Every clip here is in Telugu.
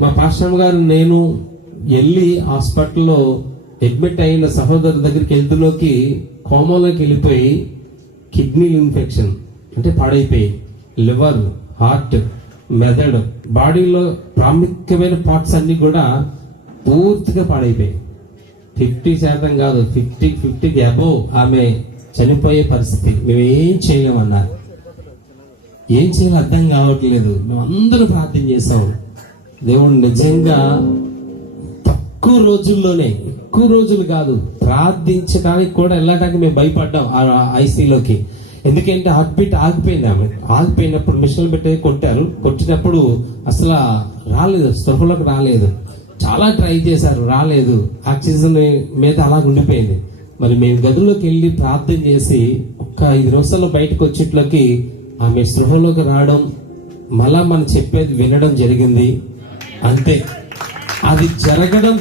మా పాస్టర్ గారు నేను వెళ్ళి హాస్పిటల్లో అడ్మిట్ అయిన సహోదరు దగ్గరికి వెళ్తులోకి కోమాలోకి వెళ్ళిపోయి కిడ్నీ ఇన్ఫెక్షన్ అంటే పాడైపోయి లివర్, హార్ట్, మెదడు, బాడీలో ప్రాముఖ్యమైన పార్ట్స్ అన్ని కూడా పూర్తిగా పాడైపోయాయి. 50% కాదు, 50 అబోవ్ ఆమె చనిపోయే పరిస్థితి. మేము ఏం చేయలేమన్నారు. ఏం చేయాలో అర్థం కావట్లేదు. మేము అందరూ ప్రార్థన చేసాం. దేవుడు నిజంగా తక్కువ రోజుల్లోనే, ఎక్కువ రోజులు కాదు, ప్రార్థించడానికి కూడా వెళ్ళడానికి మేము భయపడ్డాం ఆ ఐసీలోకి. ఎందుకంటే హార్ట్ బీట్ ఆగిపోయింది. ఆమె ఆగిపోయినప్పుడు మిషన్లు పెట్టి కొట్టినప్పుడు అసలు రాలేదు, స్పృహలోకి రాలేదు. చాలా ట్రై చేశారు, రాలేదు. ఆక్సిజన్ మీద అలా ఉండిపోయింది. మరి మేము గదిలోకి వెళ్ళి ప్రార్థన చేసి ఒక్క 5 నిమిషాల్లో బయటకు వచ్చేట్లోకి ఆమె స్పృహలోకి రావడం, మళ్ళా మనం చెప్పేది వినడం జరిగింది. అంతే. అది జరగడం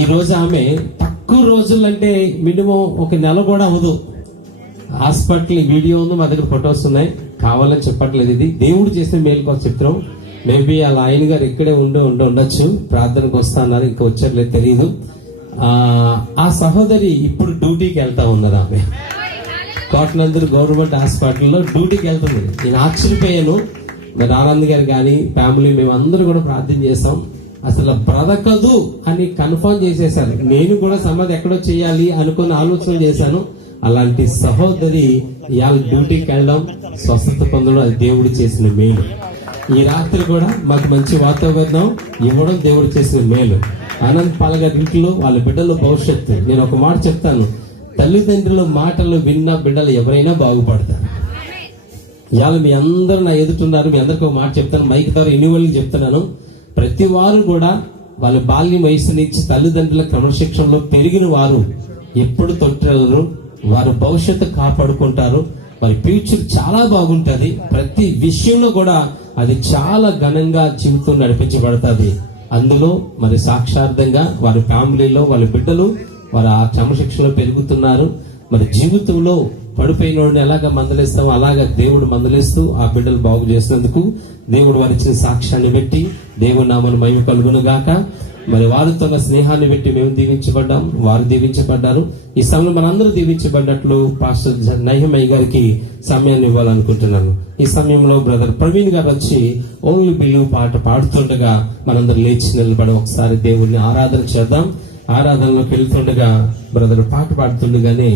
ఈ రోజు ఆమె తక్కువ రోజులు, అంటే మినిమం 1 నెల కూడా అవ్వదు. హాస్పిటల్ వీడియో ఉంది, మా దగ్గర ఫొటోస్ ఉన్నాయి. కావాలని చెప్పట్లేదు, ఇది దేవుడు చేసిన మేలు కోసం చెప్తున్నాం. మేబీ ఆ ఆయన గారు ఇక్కడే ఉండొచ్చు, ప్రార్థనకు వస్తా అన్నారు, ఇంకా వచ్చారులేదు తెలియదు. ఆ సహోదరి ఇప్పుడు డ్యూటీకి వెళ్తా ఉన్నది. ఆమె కోటనందూరు గవర్నమెంట్ హాస్పిటల్లో డ్యూటీకి వెళ్తుంది. నేను ఆశ్చర్యపోయాను. మరి ఆనంద్ గారు కానీ ఫ్యామిలీ మేము అందరూ కూడా ప్రార్థన చేస్తాం. అసలు బ్రతకదు అని కన్ఫర్మ్ చేసేసారు. నేను కూడా సమాధి ఎక్కడో చేయాలి అనుకుని ఆలోచన చేశాను. అలాంటి సహోదరి ఇవాళ డ్యూటీకి వెళ్ళడం, స్వస్థత పొందడం, అది దేవుడు చేసిన మేలు. ఈ రాత్రి కూడా మాకు మంచి వాతావరణం ఇవ్వడం దేవుడు చేసిన మేలు. ఆనంద్ పాలగారి ఇంట్లో వాళ్ళ బిడ్డల భవిష్యత్తు. నేను ఒక మాట చెప్తాను, తల్లిదండ్రుల మాటలు విన్న బిడ్డలు ఎవరైనా బాగుపడతారు. ఇవాళ మీ అందరూ నా ఎదుటిన్నారు. మీ అందరికీ ఒక మాట చెప్తాను, మైక్ ద్వారా ఎన్నివల్కి చెప్తున్నాను. ప్రతి వారు కూడా వాళ్ళ బాల్యం వయసు నుంచి తల్లిదండ్రుల క్రమశిక్షణలో పెరిగిన వారు ఎప్పుడు తొట్టెలరు, వారు భవిష్యత్తు కాపాడుకుంటారు. వారి ఫ్యూచర్ చాలా బాగుంటది. ప్రతి విషయంలో కూడా అది చాలా ఘనంగా జీవితం నడిపించబడుతుంది. అందులో మరి సాక్షార్థంగా వారి ఫ్యామిలీలో వాళ్ళ బిడ్డలు వారు ఆ క్రమశిక్షణలో పెరుగుతున్నారు. మరి జీవితంలో పడిపోయిన వాడిని ఎలాగ మందలిస్తామో అలాగా దేవుడు మందలిస్తూ ఆ బిడ్డలు బాగు చేసినందుకు దేవుడు వారి ఇచ్చిన సాక్ష్యాన్ని బట్టి దేవుడు నామను మహిమ కలుగును గాక. మరి వారితో స్నేహాన్ని బట్టి మేము దీవించబడ్డాం, వారు దీవించబడ్డారు. ఈ సమయంలో మనందరూ దీవించబడ్డట్లు పాస్టర్ నహిమయ్య గారికి సమయాన్ని ఇవ్వాలనుకుంటున్నాను. ఈ సమయంలో బ్రదర్ ప్రవీణ్ గారు వచ్చి ఓన్లీ బిలీవ్ పాట పాడుతుండగా మనందరూ లేచి నిలబడి ఒకసారి దేవుణ్ణి ఆరాధన చేద్దాం. ఆరాధనలోకి వెళ్తుండగా బ్రదర్ పాట పాడుతుండగానే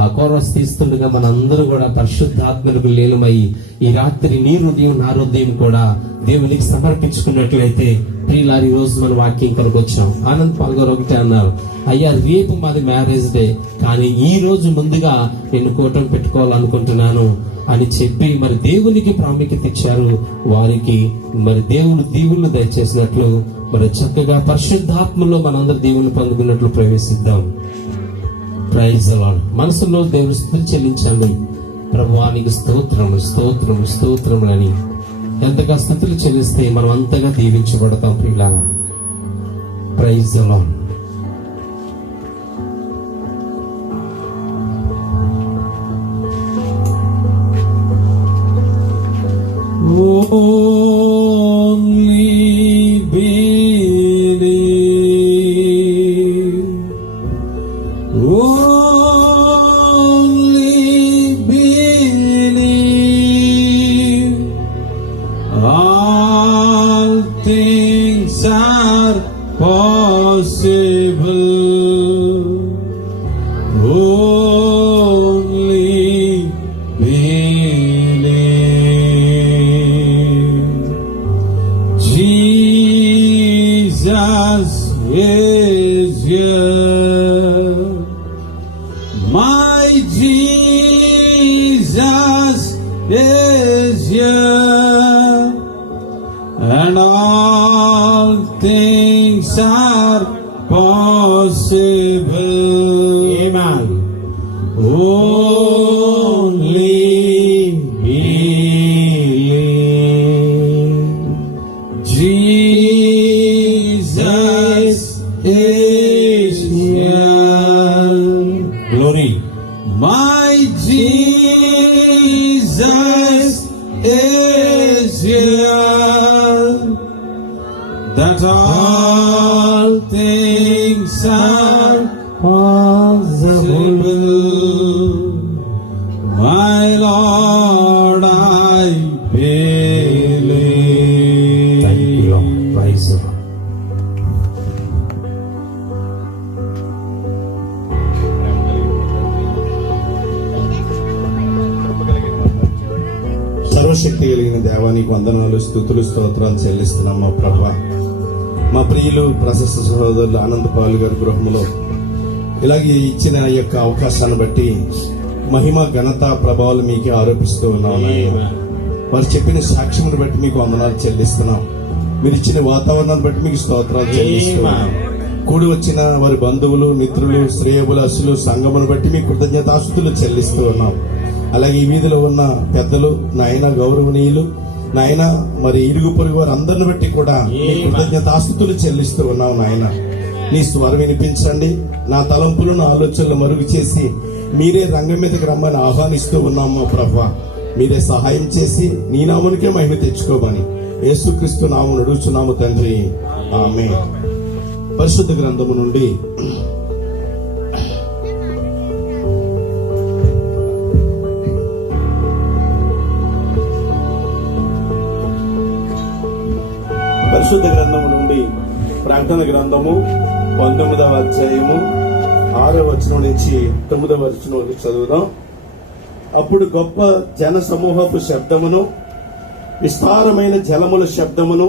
ఆ కోరస్ తీస్తుండగా మనందరూ కూడా పరిశుద్ధాత్మకు లీనమై ఈ రాత్రి నీ హృదయం నా హృదయం కూడా దేవునికి సమర్పించుకున్నట్లయితే ప్రియులారు, ఈ రోజు మన వాక్యం కొరకు వచ్చాం. ఆనంద్ పాల్గొరు ఒకటే అన్నారు, అయ్యా రేపు మాది మ్యారేజ్ డే, కానీ ఈ రోజు ముందుగా నేను కూటమి పెట్టుకోవాలనుకుంటున్నాను అని చెప్పి మరి దేవునికి ప్రాముఖ్యత ఇచ్చారు. వారికి మరి దేవుడు దీవులను దయచేసినట్లు మరి చక్కగా పరిశుద్ధాత్మలో మనందరూ దేవుని పొందుకున్నట్లు ప్రవేశిద్దాం. Praise the Lord. మనసులో దేవుని స్తుతి చెల్లించండి. ప్రభువానికి స్తోత్రములని ఎంతగా స్తుతులు చెల్లిస్తే మనం అంతగా దీవించబడతాం. ప్రియులారా, praise the Lord. And all things are possible. Amen. Only believe. Jesus is here. Glory. My Jesus is here. that all things are possible. My Lord, I believe. Thank you, Lord. Praise the Lord. సర్వశక్తి కలిగిన దేవానికి వందనాలు, స్తుతులు, స్తోత్రాలు చెల్లిస్తున్నాం మా ప్రభువా. మా ప్రియులు ప్రశస్త సహోదరులు ఆనంద్ పాల్ గారి గృహంలో ఇలాగే ఇచ్చిన ఈ యొక్క అవకాశాన్ని బట్టి మహిమ, ఘనత, ప్రభావాలు మీకే ఆరోపిస్తూ ఉన్నాం నాయనా. వారు చెప్పిన సాక్ష్యమును బట్టి మీకు వందనాలు చెల్లిస్తున్నాం. మీరు ఇచ్చిన వాతావరణాన్ని బట్టి మీకు స్తోత్రాలు చెల్లిస్తున్నాం. కూడి వచ్చిన వారి బంధువులు, మిత్రులు, శ్రేయబులాసులు, సంఘమును బట్టి మీ కృతజ్ఞతాస్తుతులు చెల్లిస్తూ ఉన్నాం. అలాగే ఈ వీధిలో ఉన్న పెద్దలు, నాయన గౌరవనీయులు, నాయన మరి ఇరుగు పొరుగు వారు అందరిని బట్టి కూడా మీ కృతజ్ఞతాస్తుతులు చెల్లిస్తూ ఉన్నాం నాయన. నీ స్వరం వినిపించండి. నా తలంపులు, నా ఆలోచనలు మరుగు చేసి మీరే రంగం మీదకి రమ్మని ఆహ్వానిస్తూ ఉన్నాము ప్రభువా. మీరే సహాయం చేసి నీ నామునికే మహిమ తెచ్చుకోమని యేసుక్రీస్తు నామమున అడుగుచున్నాము తండ్రి, ఆమేన్. పరిశుద్ధ గ్రంథము నుండి ప్రకటన గ్రంథము 19వ అధ్యాయము 6వ వచనం నుంచి 9వ వచనం వరకు చదువుదాం. అప్పుడు గొప్ప జన సమూహపు శబ్దమును, విస్తారమైన జలముల శబ్దమును,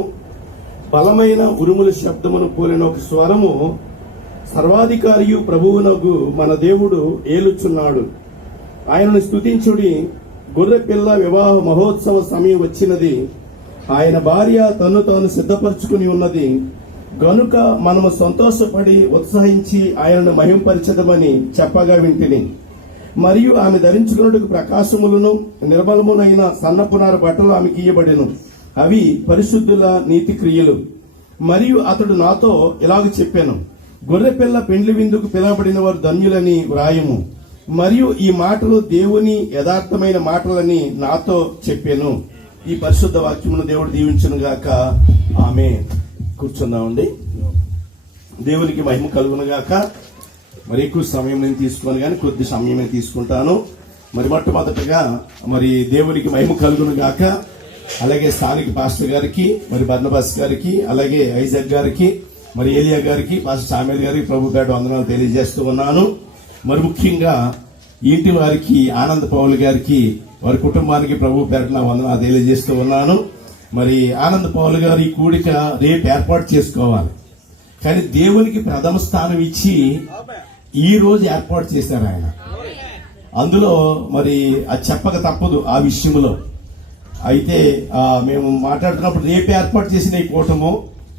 బలమైన ఉరుముల శబ్దమును పోలిన ఒక స్వరము సర్వాధికారియు ప్రభువునగు మన దేవుడు ఏలుచున్నాడు. ఆయనను స్తుతించుడి, గొర్రె పిల్ల వివాహ మహోత్సవ సమయం వచ్చినది, ఆయన భార్య తను తాను సిద్ధపరచుకుని ఉన్నది గనుక మనము సంతోషపడి ఉత్సాహించి ఆయనను మహింపరచదమని చెప్పగా వింటిని. మరియు ఆమె ధరించుకున్నట్టుకు ప్రకాశములను నిర్మలమునైన సన్నపునార బట్టలు ఆమెకి ఇయ్యబడెను. అవి పరిశుద్ధుల నీతి క్రియలు. మరియు అతడు నాతో ఇలాగ చెప్పాను, గొర్రెపిల్ల పెండ్లి విందుకు పిలువబడిన వారు ధన్యులని వ్రాయము. మరియు ఈ మాటలు దేవుని యథార్థమైన మాటలని నాతో చెప్పాను. ఈ పరిశుద్ధ వాక్యమును దేవుడు దీవించును గాక. ఆమేన్. కూర్చుందామండి. దేవునికి మహిమ కలుగును గాక. మరి ఎక్కువ సమయం నేను తీసుకోను కానీ కొద్ది సమయమే తీసుకుంటాను. మరి మొట్టమొదటిగా మరి దేవునికి మహిమ కలుగును గాక. అలాగే స్థానిక పాస్టర్ గారికి, మరి బర్నబాస్ గారికి, అలాగే ఐజాక్ గారికి, మరి ఏలియా గారికి, పాస్టర్ సామేల్ గారికి ప్రభు పేట వందనాలు తెలియజేస్తూ ఉన్నాను. మరి ముఖ్యంగా ఇంటి వారికి ఆనంద్ పౌల్ గారికి, వారి కుటుంబానికి ప్రభు పేట వందనాలు తెలియజేస్తూ ఉన్నాను. మరి ఆనంద్ పౌల్ గారు ఈ కూడిక రేపు ఏర్పాటు చేసుకోవాలి, కానీ దేవునికి ప్రథమ స్థానం ఇచ్చి ఈ రోజు ఏర్పాటు చేశారు ఆయన. అందులో మరి అది చెప్పక తప్పదు ఆ విషయంలో. అయితే మేము మాట్లాడుతున్నప్పుడు రేపు ఏర్పాటు చేసిన ఈ కూటము,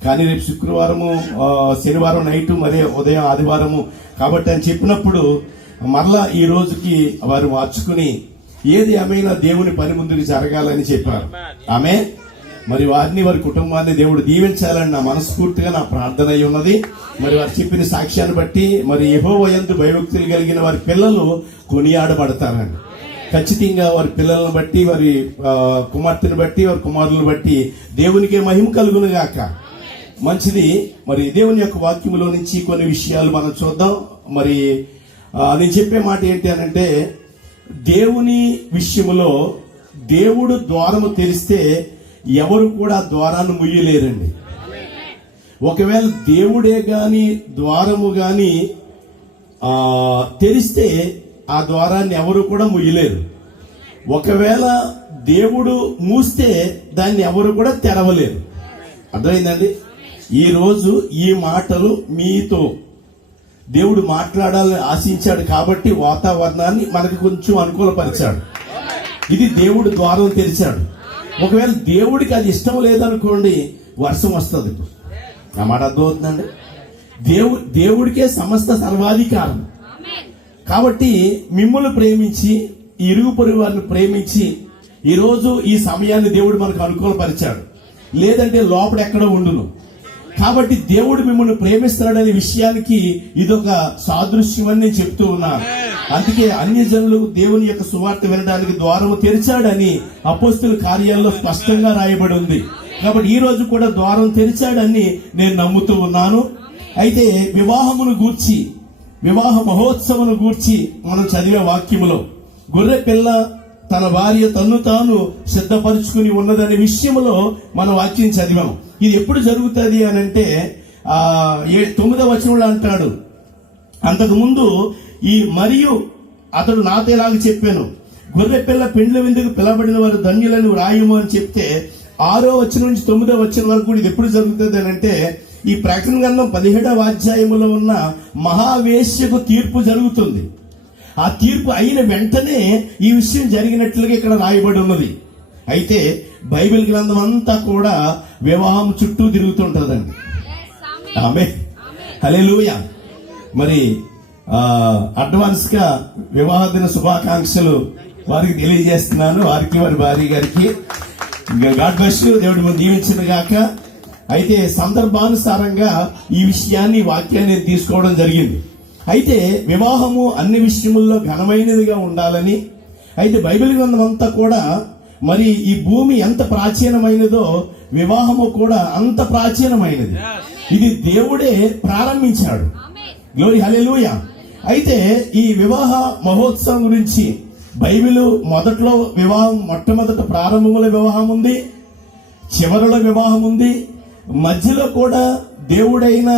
కానీ రేపు శుక్రవారము, శనివారం నైటు, మరి ఉదయం ఆదివారము కాబట్టి అని చెప్పినప్పుడు మరలా ఈ రోజుకి వారు మార్చుకుని ఏది ఏమైనా దేవుని పని ముందుకు జరగాలని చెప్పారు. ఆమె మరి వారిని, వారి కుటుంబాన్ని దేవుడు దీవించాలని నా మనస్ఫూర్తిగా నా ప్రార్థన అయి ఉన్నది. మరి వారు చెప్పిన సాక్ష్యాన్ని బట్టి మరి యెహోవా యందు భయభక్తులు కలిగిన వారి పిల్లలు కొనియాడబడతారండి. ఖచ్చితంగా వారి పిల్లలను బట్టి, వారి కుమార్తెను బట్టి, వారి కుమారులను బట్టి దేవునికి మహిమ కలుగును గాక. మంచిది. మరి దేవుని యొక్క వాక్యములో నుంచి కొన్ని విషయాలు మనం చూద్దాం. మరి నేను చెప్పే మాట ఏంటి అనంటే, దేవుని విషయములో దేవుడు ద్వారము తెరిస్తే ఎవరు కూడా ద్వారాన్ని ముయ్యలేరండి. ఒకవేళ దేవుడే గాని ద్వారము గాని తెరిస్తే ఆ ద్వారాన్ని ఎవరు కూడా ముయ్యలేరు. ఒకవేళ దేవుడు మూస్తే దాన్ని ఎవరు కూడా తెరవలేరు. అర్థమైందండి? ఈ రోజు ఈ మాటలు మీతో దేవుడు మాట్లాడాలని ఆశించాడు కాబట్టి వాతావరణాన్ని మనకు కొంచెం అనుకూలపరిచాడు. ఇది దేవుడు ద్వారం తెరిచాడు. ఒకవేళ దేవుడికి అది ఇష్టం లేదనుకోండి, వర్షం వస్తుంది. ఆ మాట అర్థమవుతుందండి? దేవుడికే సమస్త సర్వాధికారం. కాబట్టి మిమ్మల్ని ప్రేమించి, ఈ ఇరుగు పొరుగు వారిని ప్రేమించి ఈ రోజు ఈ సమయాన్ని దేవుడు మనకు అనుకూలపరిచాడు. లేదంటే లోపల ఎక్కడో ఉండును. కాబట్టి దేవుడు మిమ్మల్ని ప్రేమిస్తున్నాడనే విషయానికి ఇదొక సాదృశ్యం అని నేను చెప్తూ ఉన్నాను. అందుకే అన్య జనులు దేవుని యొక్క సువార్త వినడానికి ద్వారము తెరిచాడని అపోస్తుల కార్యాల్లో స్పష్టంగా రాయబడి ఉంది. కాబట్టి ఈ రోజు కూడా ద్వారం తెరిచాడని నేను నమ్ముతూ ఉన్నాను. అయితే వివాహమును గూర్చి, వివాహ మహోత్సవమును గూర్చి మనం చదివే వాక్యములో గొర్రె పిల్ల తన భార్య తన్ను తాను సిద్ధపరుచుకుని ఉన్నదనే విషయంలో మనం వాక్యం చదివాం. ఇది ఎప్పుడు జరుగుతుంది అని అంటే 9వ వచనంలో అంటాడు, అంతకు ముందు ఈ మరియు అతడు నాతో ఇలాగ చెప్పాను, గొర్రె పిల్ల పెండ్ల విందుకు పిలబడిన వారు ధన్యులను రాయము అని చెప్తే 6వ వచనం నుంచి 9వ వచనం వరకు కూడా ఇది ఎప్పుడు జరుగుతుంది అని అంటే ఈ ప్రకటన గ్రంథం 17వ అధ్యాయములో ఉన్న మహావేశ్యకు తీర్పు జరుగుతుంది. ఆ తీర్పు అయిన వెంటనే ఈ విషయం జరిగినట్లుగా ఇక్కడ రాయబడి ఉన్నది. అయితే బైబిల్ గ్రంథం అంతా కూడా వివాహం చుట్టూ తిరుగుతుంటదండి. ఆమేన్, హల్లెలూయా. మరి అడ్వాన్స్ గా వివాహ దిన శుభాకాంక్షలు వారికి తెలియజేస్తున్నాను, వారికి వారి భార్య గారికి. గాడ్ బ్లెస్ యు, దేవుడు మనం దీవించిన గాక. అయితే సందర్భానుసారంగా ఈ విషయాన్ని వాక్యాన్ని తీసుకోవడం జరిగింది. అయితే వివాహము అన్ని విషయముల్లో ఘనమైనదిగా ఉండాలని, అయితే బైబిల్ గ్రంథం అంతా కూడా మరి ఈ భూమి ఎంత ప్రాచీనమైనదో వివాహము కూడా అంత ప్రాచీనమైనది. ఇది దేవుడే ప్రారంభించాడు. గ్లోరీ, హల్లెలూయా. అయితే ఈ వివాహ మహోత్సవం గురించి బైబిల్ మొదట్లో వివాహం, మొట్టమొదట ప్రారంభముల వివాహం ఉంది, చివరిలో వివాహం ఉంది, మధ్యలో కూడా దేవుడైన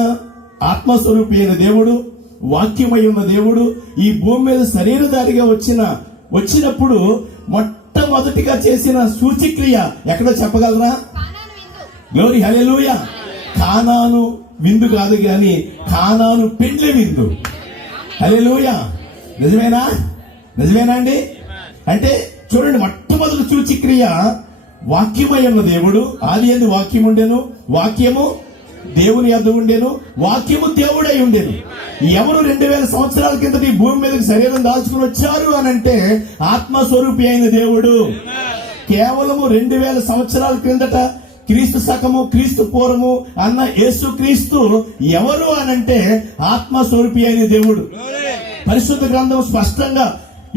ఆత్మస్వరూపి అయిన దేవుడు, వాక్యమై ఉన్న దేవుడు ఈ భూమి మీద శరీరధారిగా వచ్చినప్పుడు మొట్టమొదటిగా చేసిన సూచిక్రియ ఎక్కడో చెప్పగలరా? గ్లోరీ, హల్లెలూయా. కానాను విందు కాదు గాని కానాను పెండ్లి విందు. హల్లెలూయా. నిజమేనా? నిజమేనా అండి? అంటే చూడండి, మొట్టమొదటి సూచిక్రియ వాక్యమై ఉన్న దేవుడు, ఆది యందు వాక్యం ఉండెను, వాక్యము దేవుని యొద్ద ఉండెను, వాక్యము దేవుడై ఉండెను. ఎవరు 2000 సంవత్సరాల కిందట ఈ భూమి మీదకి శరీరం దాల్చుకుని వచ్చారు అని అంటే ఆత్మస్వరూపి అయిన దేవుడు. కేవలము 2000 సంవత్సరాల క్రిందట క్రీస్తు శకము క్రీస్తు పూర్వము అన్న యేసు క్రీస్తు ఎవరు అనంటే ఆత్మస్వరూపి అయిన దేవుడు. పరిశుద్ధ గ్రంథం స్పష్టంగా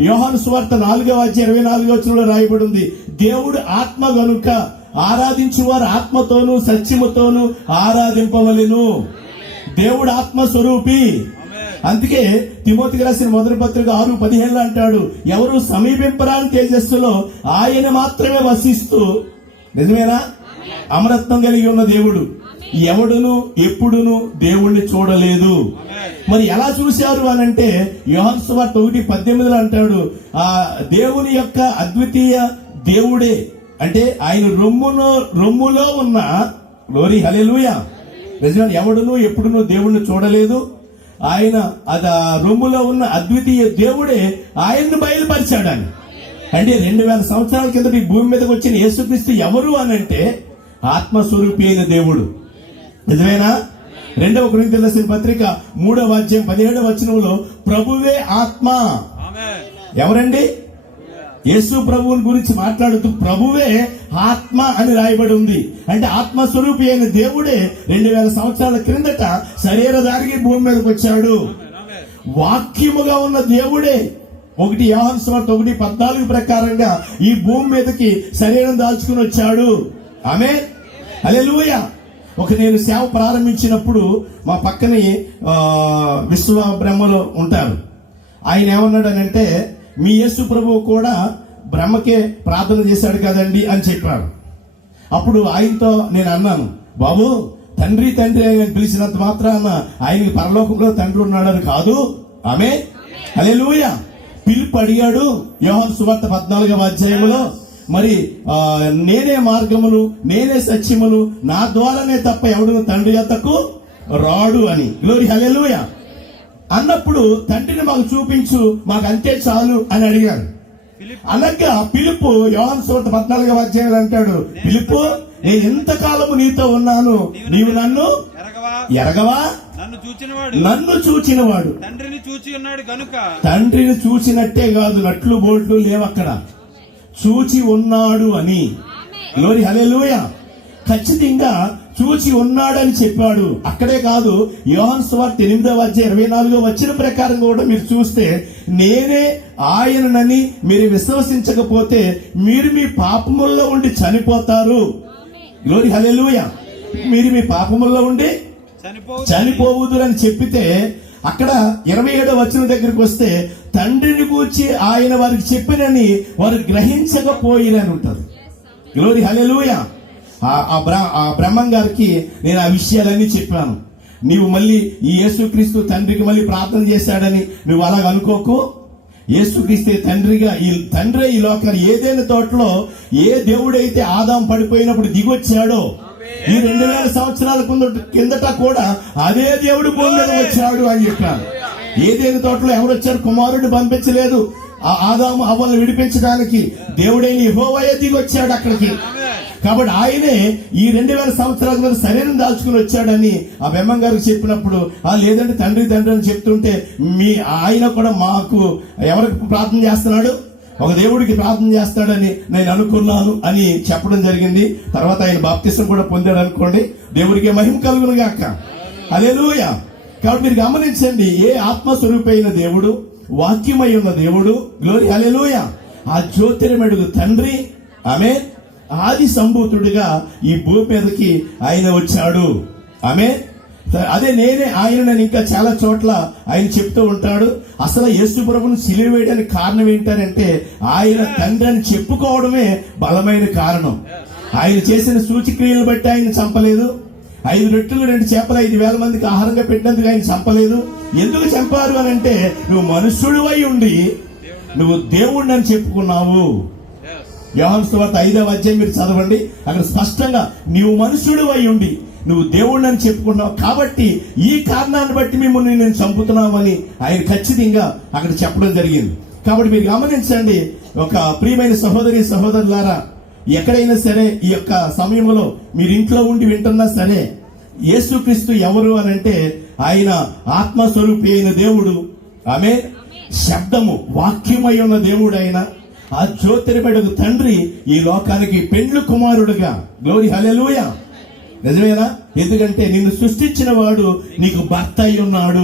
యోహాను సువార్త 4వ అధ్యాయం 24వ వచనంలో రాయబడి ఉంది, దేవుడు ఆత్మ గనుక ఆరాధించువారు ఆత్మతోను సత్యముతోను ఆరాధింపవలెను. దేవుడు ఆత్మస్వరూపి. అందుకే తిమోతికి రాసిన మొదటి పత్రిక 6:15 అంటాడు, ఎవరు సమీపింపరాని తేజస్సులో ఆయన మాత్రమే వసిస్తూ, నిజమేనా, అమరత్వం కలిగి ఉన్న దేవుడు. ఎవడును ఎప్పుడును దేవుణ్ణి చూడలేదు. మరి ఎలా చూశారు అనంటే యోహాను సువార్త 1:18 అంటాడు, ఆ దేవుని యొక్క అద్వితీయ దేవుడే, అంటే ఆయన రొమ్ములో ఉన్న, గ్లోరీ, హల్లెలూయా, నిజంగా ఎవడును ఎప్పుడును దేవుణ్ణి చూడలేదు. ఆయన అది రొమ్ములో ఉన్న అద్వితీయ దేవుడే ఆయన్ని బయలుపరిచాడని. అంటే 2000 సంవత్సరాల కింద ఈ భూమి మీదకి వచ్చిన యేసుక్రీస్తు ఎవరు అనంటే ఆత్మస్వరూపి అయిన దేవుడు. నిజమేనా? 2వ కొరింథీయులకు రాసిన పత్రిక 3వ అధ్యాయం 17వ వచనంలో ప్రభువే ఆత్మ. ఎవరండి? యేసు ప్రభువుని గురించి మాట్లాడుతూ ప్రభువే ఆత్మ అని రాయబడి ఉంది. అంటే ఆత్మస్వరూపి అయిన దేవుడే 2000 సంవత్సరాల క్రిందట శరీరధారికి భూమి మీదకి వచ్చాడు. వాక్యముగా ఉన్న దేవుడే 1 యోహాను సువార్త 1:14 ప్రకారంగా ఈ భూమి మీదకి శరీరం దాల్చుకుని వచ్చాడు. ఆమేన్, హల్లెలూయా. నేను సేవ ప్రారంభించినప్పుడు మా పక్కనే విశ్వ బ్రహ్మలో ఉంటారు. ఆయన ఏమన్నాడనంటే, మీ యేసు ప్రభువు కూడా బ్రహ్మకే ప్రార్థన చేశాడు కదండి అని చెప్పాడు. అప్పుడు ఆయనతో నేను అన్నాను, బాబు, తండ్రి తండ్రి అని పిలిచినంత మాత్రాన ఆయనకి పరలోకంలో తండ్రి ఉన్నాడని కాదు. ఆమేన్, హల్లెలూయా. పిలుపు అడిగాడు యోహాను సువార్త 14వ అధ్యాయంలో, మరి నేనే మార్గమును నేనే సత్యమును, నా ద్వారానే తప్ప ఎవడును తండ్రి యొద్దకు రాడు అని. గ్లోరీ, హల్లెలూయా. అన్నప్పుడు తండ్రిని మాకు చూపించు, మాకు అంతే చాలు అని అడిగాడు. అనగా పిలుపు యోహాను సువార్త 14వ అధ్యాయంలో అంటాడు, పిలుపు, నేను ఎంతకాలము నీతో ఉన్నాను, నీవు నన్ను ఎరగవా? నన్ను చూచినవాడు తండ్రిని చూచి ఉన్నాడు గనుక. తండ్రిని చూచినట్టే కాదు, నట్లు బోట్లు లేవక్కడ, చూచి ఉన్నాడు అని. గ్లోరీ, హల్లెలూయా. ఖచ్చితంగా చూచి ఉన్నాడని చెప్పాడు. అక్కడే కాదు, యోహాను సువార్త 8వ అధ్యాయం 24వ వచనం ప్రకారం కూడా మీరు చూస్తే, నేనే ఆయననని మీరు విశ్వసించకపోతే మీరు మీ పాపముల్లో ఉండి చనిపోతారు. గ్లోరీ హల్లెలూయా. మీరు మీ పాపముల్లో ఉండి చనిపోవుదురని చెప్పితే అక్కడ 27వ వచనం దగ్గరికి వస్తే తండ్రిని గూర్చి ఆయన వారికి చెప్పినని వారు గ్రహించకపోయిరని ఉంటుంది. గ్లోరీ హల్లెలూయా. ఆ బ్రహ్మం గారికి నేను ఆ విషయాలన్నీ చెప్పాను. నీవు మళ్ళీ ఈ యేసుక్రీస్తు తండ్రికి మళ్ళీ ప్రార్థన చేశాడని నువ్వు అలాగ అనుకోకు. యేసుక్రీస్తే తండ్రే ఈ లోకాన్ని ఏదైనా తోటలో ఏ దేవుడైతే ఆదాం పడిపోయినప్పుడు దిగొచ్చాడో ఈ 2000 సంవత్సరాల కిందట కూడా అదే దేవుడు భూమి మీద వచ్చాడు అని చెప్పాను. ఏదైనా తోటలో ఎవరు వచ్చారు? కుమారుడిని పంపించలేదు. ఆ ఆదాము అవ్వలను విడిపించడానికి దేవుడైన యెహోవాయే దిగొచ్చాడు అక్కడికి. కాబట్టి ఆయనే ఈ 2000 సంవత్సరాల మీద శరీరం దాల్చుకుని వచ్చాడని ఆ బెమ్మం గారికి చెప్పినప్పుడు లేదంటే తండ్రి అని చెప్తుంటే ఆయన కూడా మాకు ఎవరికి ప్రార్థన చేస్తున్నాడు? ఒక దేవుడికి ప్రార్థన చేస్తాడని నేను అనుకున్నాను అని చెప్పడం జరిగింది. తర్వాత ఆయన బాప్తిసం కూడా పొందాడు అనుకోండి. దేవుడికి మహిమ కలుగును గాక. హల్లెలూయా. కాబట్టి మీరు గమనించండి, ఏ ఆత్మస్వరూపైన దేవుడు, వాక్యమై ఉన్న దేవుడు, గ్లోరీ హల్లెలూయా, ఆ జ్యోతిర్మయుడు తండ్రి, ఆమె ఆది సంభూతుడిగా ఈ భూమి మీదకి ఆయన వచ్చాడు. ఆమె అదే నేనే ఆయన ఇంకా చాలా చోట్ల ఆయన చెప్తూ ఉంటాడు. అసలు యేసు ప్రభువును సిలువ వేయడానికి కారణం ఏంటంటే ఆయన తండ్రి అని చెప్పుకోవడమే బలమైన కారణం. ఆయన చేసిన సూచక్రియలను బట్టి ఆయన చంపలేదు. 5 రొట్టెలు 2 చేపలు 5,000 మందికి ఆహారంగా పెట్టినందుకు ఆయన చంపలేదు. ఎందుకు చంపారు అని అంటే నువ్వు మనుష్యుడు అయి ఉండి నువ్వు దేవుడిని అని చెప్పుకున్నావు. యోహాను సువార్త 5వ అధ్యాయం మీరు చదవండి. అక్కడ స్పష్టంగా నీవు మనుష్యుడు అయి ఉండి నువ్వు దేవుడిని అని చెప్పుకున్నావు కాబట్టి ఈ కారణాన్ని బట్టి మిమ్మల్ని నేను చంపుతున్నామని ఆయన ఖచ్చితంగా అక్కడ చెప్పడం జరిగింది. కాబట్టి మీరు గమనించండి, ఒక ప్రియమైన సహోదరులారా, ఎక్కడైనా సరే ఈ యొక్క సమయంలో మీరు ఇంట్లో ఉండి వింటున్నా సరే, యేసుక్రీస్తు ఎవరు అని అంటే ఆయన ఆత్మస్వరూపి అయిన దేవుడు, ఆమె శబ్దము వాక్యమై ఉన్న దేవుడు, ఆయన ఆ జ్యోతిర్మయుడు తండ్రి ఈ లోకానికి పెండ్లు కుమారుడుగా. గ్లోరీ హల్లెలూయా. నిజమేనా? ఎందుకంటే నిన్ను సృష్టించిన వాడు నీకు భర్త అయి ఉన్నాడు.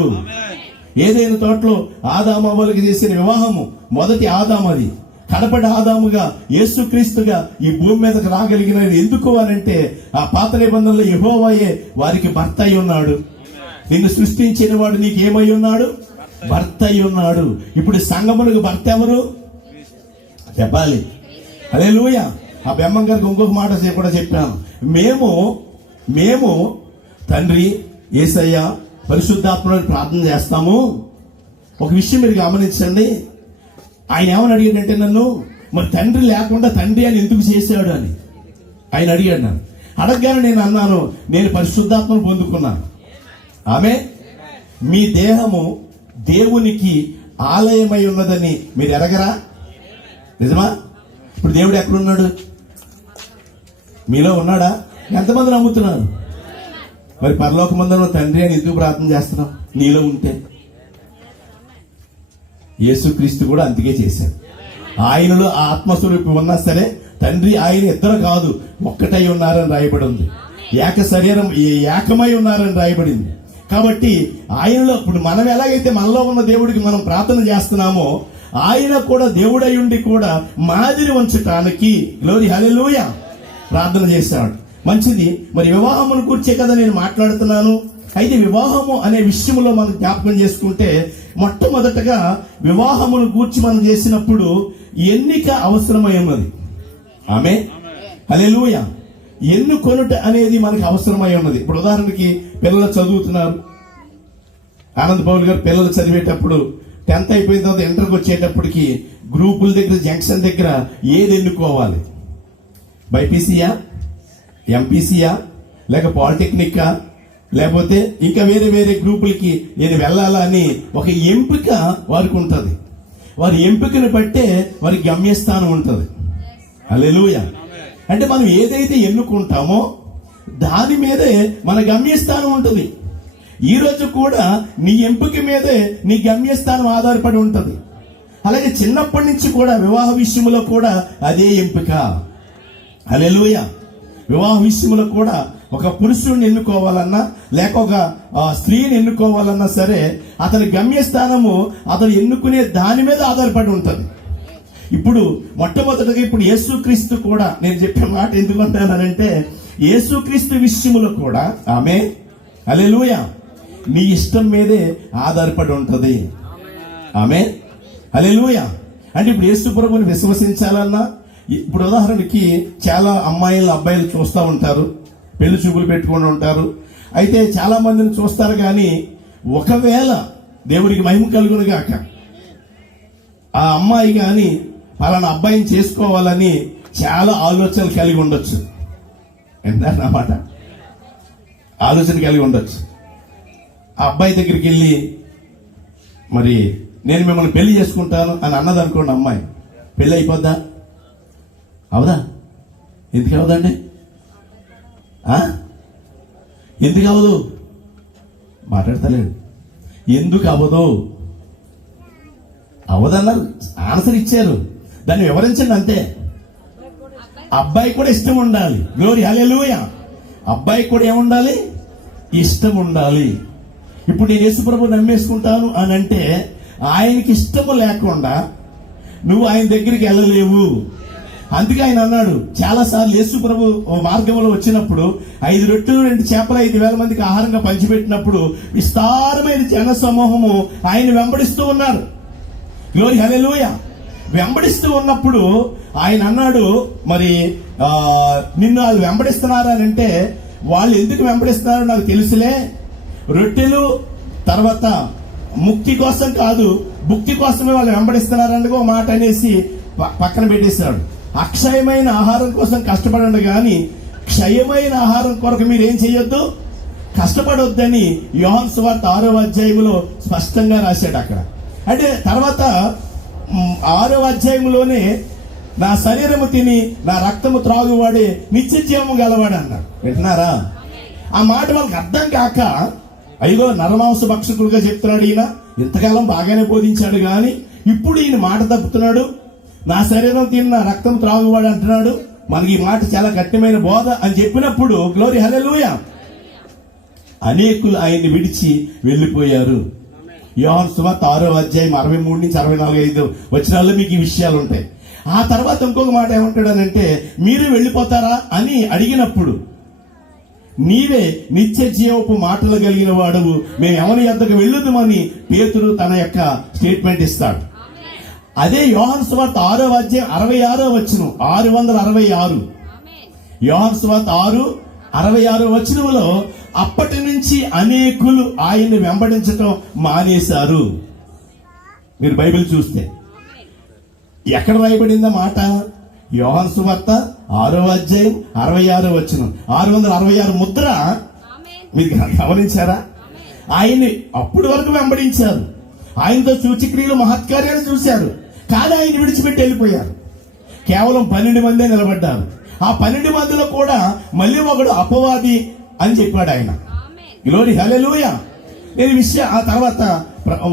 ఏదైనా తోటలో ఆదాము అవ్వలకి చేసిన వివాహము మొదటి ఆదాము, అది కడపటి ఆదాముగా యేసుక్రీస్తుగా ఈ భూమి మీదకి రాగలిగినది ఎందుకు అనంటే ఆ పాత నిబంధనలో యెహోవాయే వారికి భర్త అయి ఉన్నాడు. నిన్ను సృష్టించిన వాడు నీకు ఏమై ఉన్నాడు? భర్త అయి ఉన్నాడు. ఇప్పుడు సంగమునకు భర్త ఎవరు చెప్పాలి? హల్లెలూయా. ఆ బెమ్మం గారికి ఇంకొక మాట కూడా చెప్పాను. మేము తండ్రి, యేసయ్య, పరిశుద్ధాత్మని ప్రార్థన చేస్తాము. ఒక విషయం మీరు గమనించండి, ఆయన ఏమని అడిగాడంటే నన్ను, మరి తండ్రి లేకుండా తండ్రి అని ఎందుకు చేశాడు అని ఆయన అడిగాడు నన్ను. అడగగానే నేను అన్నాను, నేను పరిశుద్ధాత్మను పొందుకున్నాను. ఆమె మీ దేహము దేవునికి ఆలయమై ఉన్నదని మీరు ఎరగరా? నిజమా? ఇప్పుడు దేవుడు ఎక్కడున్నాడు? మీలో ఉన్నాడా? ఎంతమంది నమ్ముతున్నారు? మరి పరలోకమందున్న తండ్రి అని ఎందుకు ప్రార్థన చేస్తున్నాం? నీలో ఉంటే. యేసుక్రీస్తు కూడా అందుకే చేశారు. ఆయనలో ఆత్మస్వరూపం ఉన్నా సరే తండ్రి ఆయన ఇద్దరు కాదు, ఒక్కటై ఉన్నారని రాయబడి ఉంది. ఏక శరీరం ఏకమై ఉన్నారని రాయబడింది. కాబట్టి ఆయనలో ఇప్పుడు మనం ఎలాగైతే మనలో ఉన్న దేవుడికి మనం ప్రార్థన చేస్తున్నామో ఆయన కూడా దేవుడై ఉండి కూడా మాదిరి ఉంచటానికి, గ్లోరీ హల్లెలూయా, ప్రార్థన చేశాడు. మంచిది. మరి వివాహమును కూర్చే కదా నేను మాట్లాడుతున్నాను. అయితే వివాహము అనే విషయంలో మనం జ్ఞాపకం చేసుకుంటే మొట్టమొదటగా వివాహమును కూర్చి మనం చేసినప్పుడు ఎన్నిక అవసరమై ఉన్నది. ఆమె హల్లెలూయా. ఎన్నుకొనుట అనేది మనకి అవసరమై ఉన్నది. ఇప్పుడు ఉదాహరణకి పిల్లలు చదువుతున్నారు. ఆనంద్ పౌల్ గారు పిల్లలు చదివేటప్పుడు 10th అయిపోయిన తర్వాత ఇంటర్కి వచ్చేటప్పటికి గ్రూపుల దగ్గర, జంక్షన్ దగ్గర ఏది ఎన్నుకోవాలి? బైపీసీయా, ఎంపీసీయా, లేక పాలిటెక్నికా, లేకపోతే ఇంకా వేరే వేరే గ్రూపులకి నేను వెళ్ళాలా అని ఒక ఎంపిక వారికి ఉంటుంది. వారి ఎంపికను బట్టే వారికి గమ్యస్థానం ఉంటుంది. హల్లెలూయా. అంటే మనం ఏదైతే ఎన్నుకుంటామో దాని మీదే మన గమ్యస్థానం ఉంటుంది. ఈ రోజు కూడా నీ ఎంపిక మీదే నీ గమ్యస్థానం ఆధారపడి ఉంటుంది. అలాగే చిన్నప్పటి నుంచి కూడా వివాహ విషయంలో కూడా అదే ఎంపిక. హల్లెలూయా. వివాహ విషయంలో కూడా ఒక పురుషుడిని ఎన్నుకోవాలన్నా లేక ఒక స్త్రీని ఎన్నుకోవాలన్నా సరే అతని గమ్యస్థానము అతను ఎన్నుకునే దాని మీద ఆధారపడి ఉంటుంది. ఇప్పుడు మొట్టమొదటిగా ఇప్పుడు యేసుక్రీస్తు కూడా నేను చెప్పే మాట ఎందుకంటానంటే యేసుక్రీస్తు విషయములో కూడా ఆమె హల్లెలూయా నీ ఇష్టం మీదే ఆధారపడి ఉంటది. ఆమె హల్లెలూయా. అంటే ఇప్పుడు యేసు ప్రభువుని విశ్వసించాలన్నా, ఇప్పుడు ఉదాహరణకి చాలా అమ్మాయిలు అబ్బాయిలు చూస్తూ ఉంటారు, పెళ్లి చూపులు పెట్టుకుని ఉంటారు. అయితే చాలా మందిని చూస్తారు, కానీ ఒకవేళ దేవుడికి మహిమ కలుగును గాక ఆ అమ్మాయి కానీ పలానా అబ్బాయిని చేసుకోవాలని చాలా ఆలోచనలు కలిగి ఉండొచ్చు. ఎంతమాట ఆలోచన కలిగి ఉండొచ్చు. ఆ అబ్బాయి దగ్గరికి వెళ్ళి మరి నేను మిమ్మల్ని పెళ్లి చేసుకుంటాను అని అన్నదనుకోండి, అమ్మాయి పెళ్లి అయిపోద్దా? అవదా? ఎందుకు అవదండి? ఎందుకు అవదు? మాట్లాడతలేడు. ఎందుకు అవదు? అవదన్నారు, ఆన్సర్ ఇచ్చారు, దాన్ని వివరించండి అంతే. అబ్బాయి కూడా ఇష్టం ఉండాలి. గ్లోరీ హల్లెలూయా. అబ్బాయి కూడా ఏముండాలి? ఇష్టం ఉండాలి. ఇప్పుడు నేను యేసు ప్రభువు నమ్మేసుకుంటాను అని అంటే ఆయనకి ఇష్టము లేకుండా నువ్వు ఆయన దగ్గరికి వెళ్ళలేవు. అందుకే ఆయన అన్నాడు చాలా సార్లు, యేసు ప్రభు మార్గంలో వచ్చినప్పుడు 5 రొట్టెలు 2 చేపలు 5,000 మందికి ఆహారంగా పంచిపెట్టినప్పుడు విస్తారమైన జన సమూహము ఆయన వెంబడిస్తూ ఉన్నారు. గ్లోరీ హల్లెలూయా. వెంబడిస్తూ ఉన్నప్పుడు ఆయన అన్నాడు, మరి నిన్ను వాళ్ళు వెంబడిస్తున్నారా అని అంటే, వాళ్ళు ఎందుకు వెంబడిస్తున్నారో నాకు తెలుసులే, రొట్టెలు తర్వాత ముక్తి కోసం కాదు, భుక్తి కోసమే వాళ్ళు వెంబడిస్తున్నారని ఒక మాట అనేసి పక్కన పెట్టేశాడు. అక్షయమైన ఆహారం కోసం కష్టపడండి, కానీ క్షయమైన ఆహారం కొరకు మీరు ఏం చేయొద్దు, కష్టపడొద్దని యోహాను సువార్త 6వ అధ్యాయంలో స్పష్టంగా రాశాడు అక్కడ. అంటే తర్వాత 6వ అధ్యాయంలోనే నా శరీరము తిని నా రక్తము త్రాగువాడే నిత్య జీవము గలవాడు అన్నాడు. వింటున్నారా? ఆ మాట వాళ్ళకి అర్థం కాక, అయ్యో నరమాంస భక్షకులుగా చెప్తున్నాడు ఈయన, ఇంతకాలం బాగానే బోధించాడు, కానీ ఇప్పుడు ఈయన మాట తప్పుతున్నాడు, నా శరీరం తిని నా రక్తం త్రాగువాడు అంటున్నాడు, మనకి ఈ మాట చాలా కఠినమైన బోధ అని చెప్పినప్పుడు గ్లోరీ హల్లెలూయా అనేకులు ఆయన్ని విడిచి వెళ్లిపోయారు. యోహాను సువార్త 6వ అధ్యాయం 63 నుంచి 64-65 వచనాల్లో మీకు ఈ విషయాలు ఉంటాయి. ఆ తర్వాత ఇంకొక మాట ఏమంటాడనంటే, మీరు వెళ్ళిపోతారా అని అడిగినప్పుడు, నీవే నిత్య జీవపు మాటలు కలిగిన వాడవు, మేము ఎవరి యొద్దకు వెళ్ళుదామని పేతురు తన యొక్క స్టేట్మెంట్ ఇస్తాడు. అదే యోహాను సువార్త 6వ అధ్యాయం 66వ వచనం 666 యోహాను సువార్త 6:66 వచనంలో అప్పటి నుంచి అనేకులు ఆయన్ని వెంబడించటం మానేశారు. మీరు బైబిల్ చూస్తే ఎక్కడ రాయబడిందా మాట? యోహాను సువార్త 6వ అధ్యాయం 66వ వచనం 666 ముద్ర. మీరు గమనించారా? ఆయన్ని అప్పటి వరకు వెంబడించారు, ఆయనతో సూచక్రియలు మహత్కార్యాలు చూశారు, కానీ ఆయన విడిచిపెట్టి వెళ్ళిపోయారు. కేవలం 12 మందే నిలబడ్డారు. ఆ 12 మందిలో కూడా మళ్ళీ ఒకడు అపవాది అని చెప్పాడు ఆయన. గ్లోరీ హల్లెలూయా. నేను ఆ తర్వాత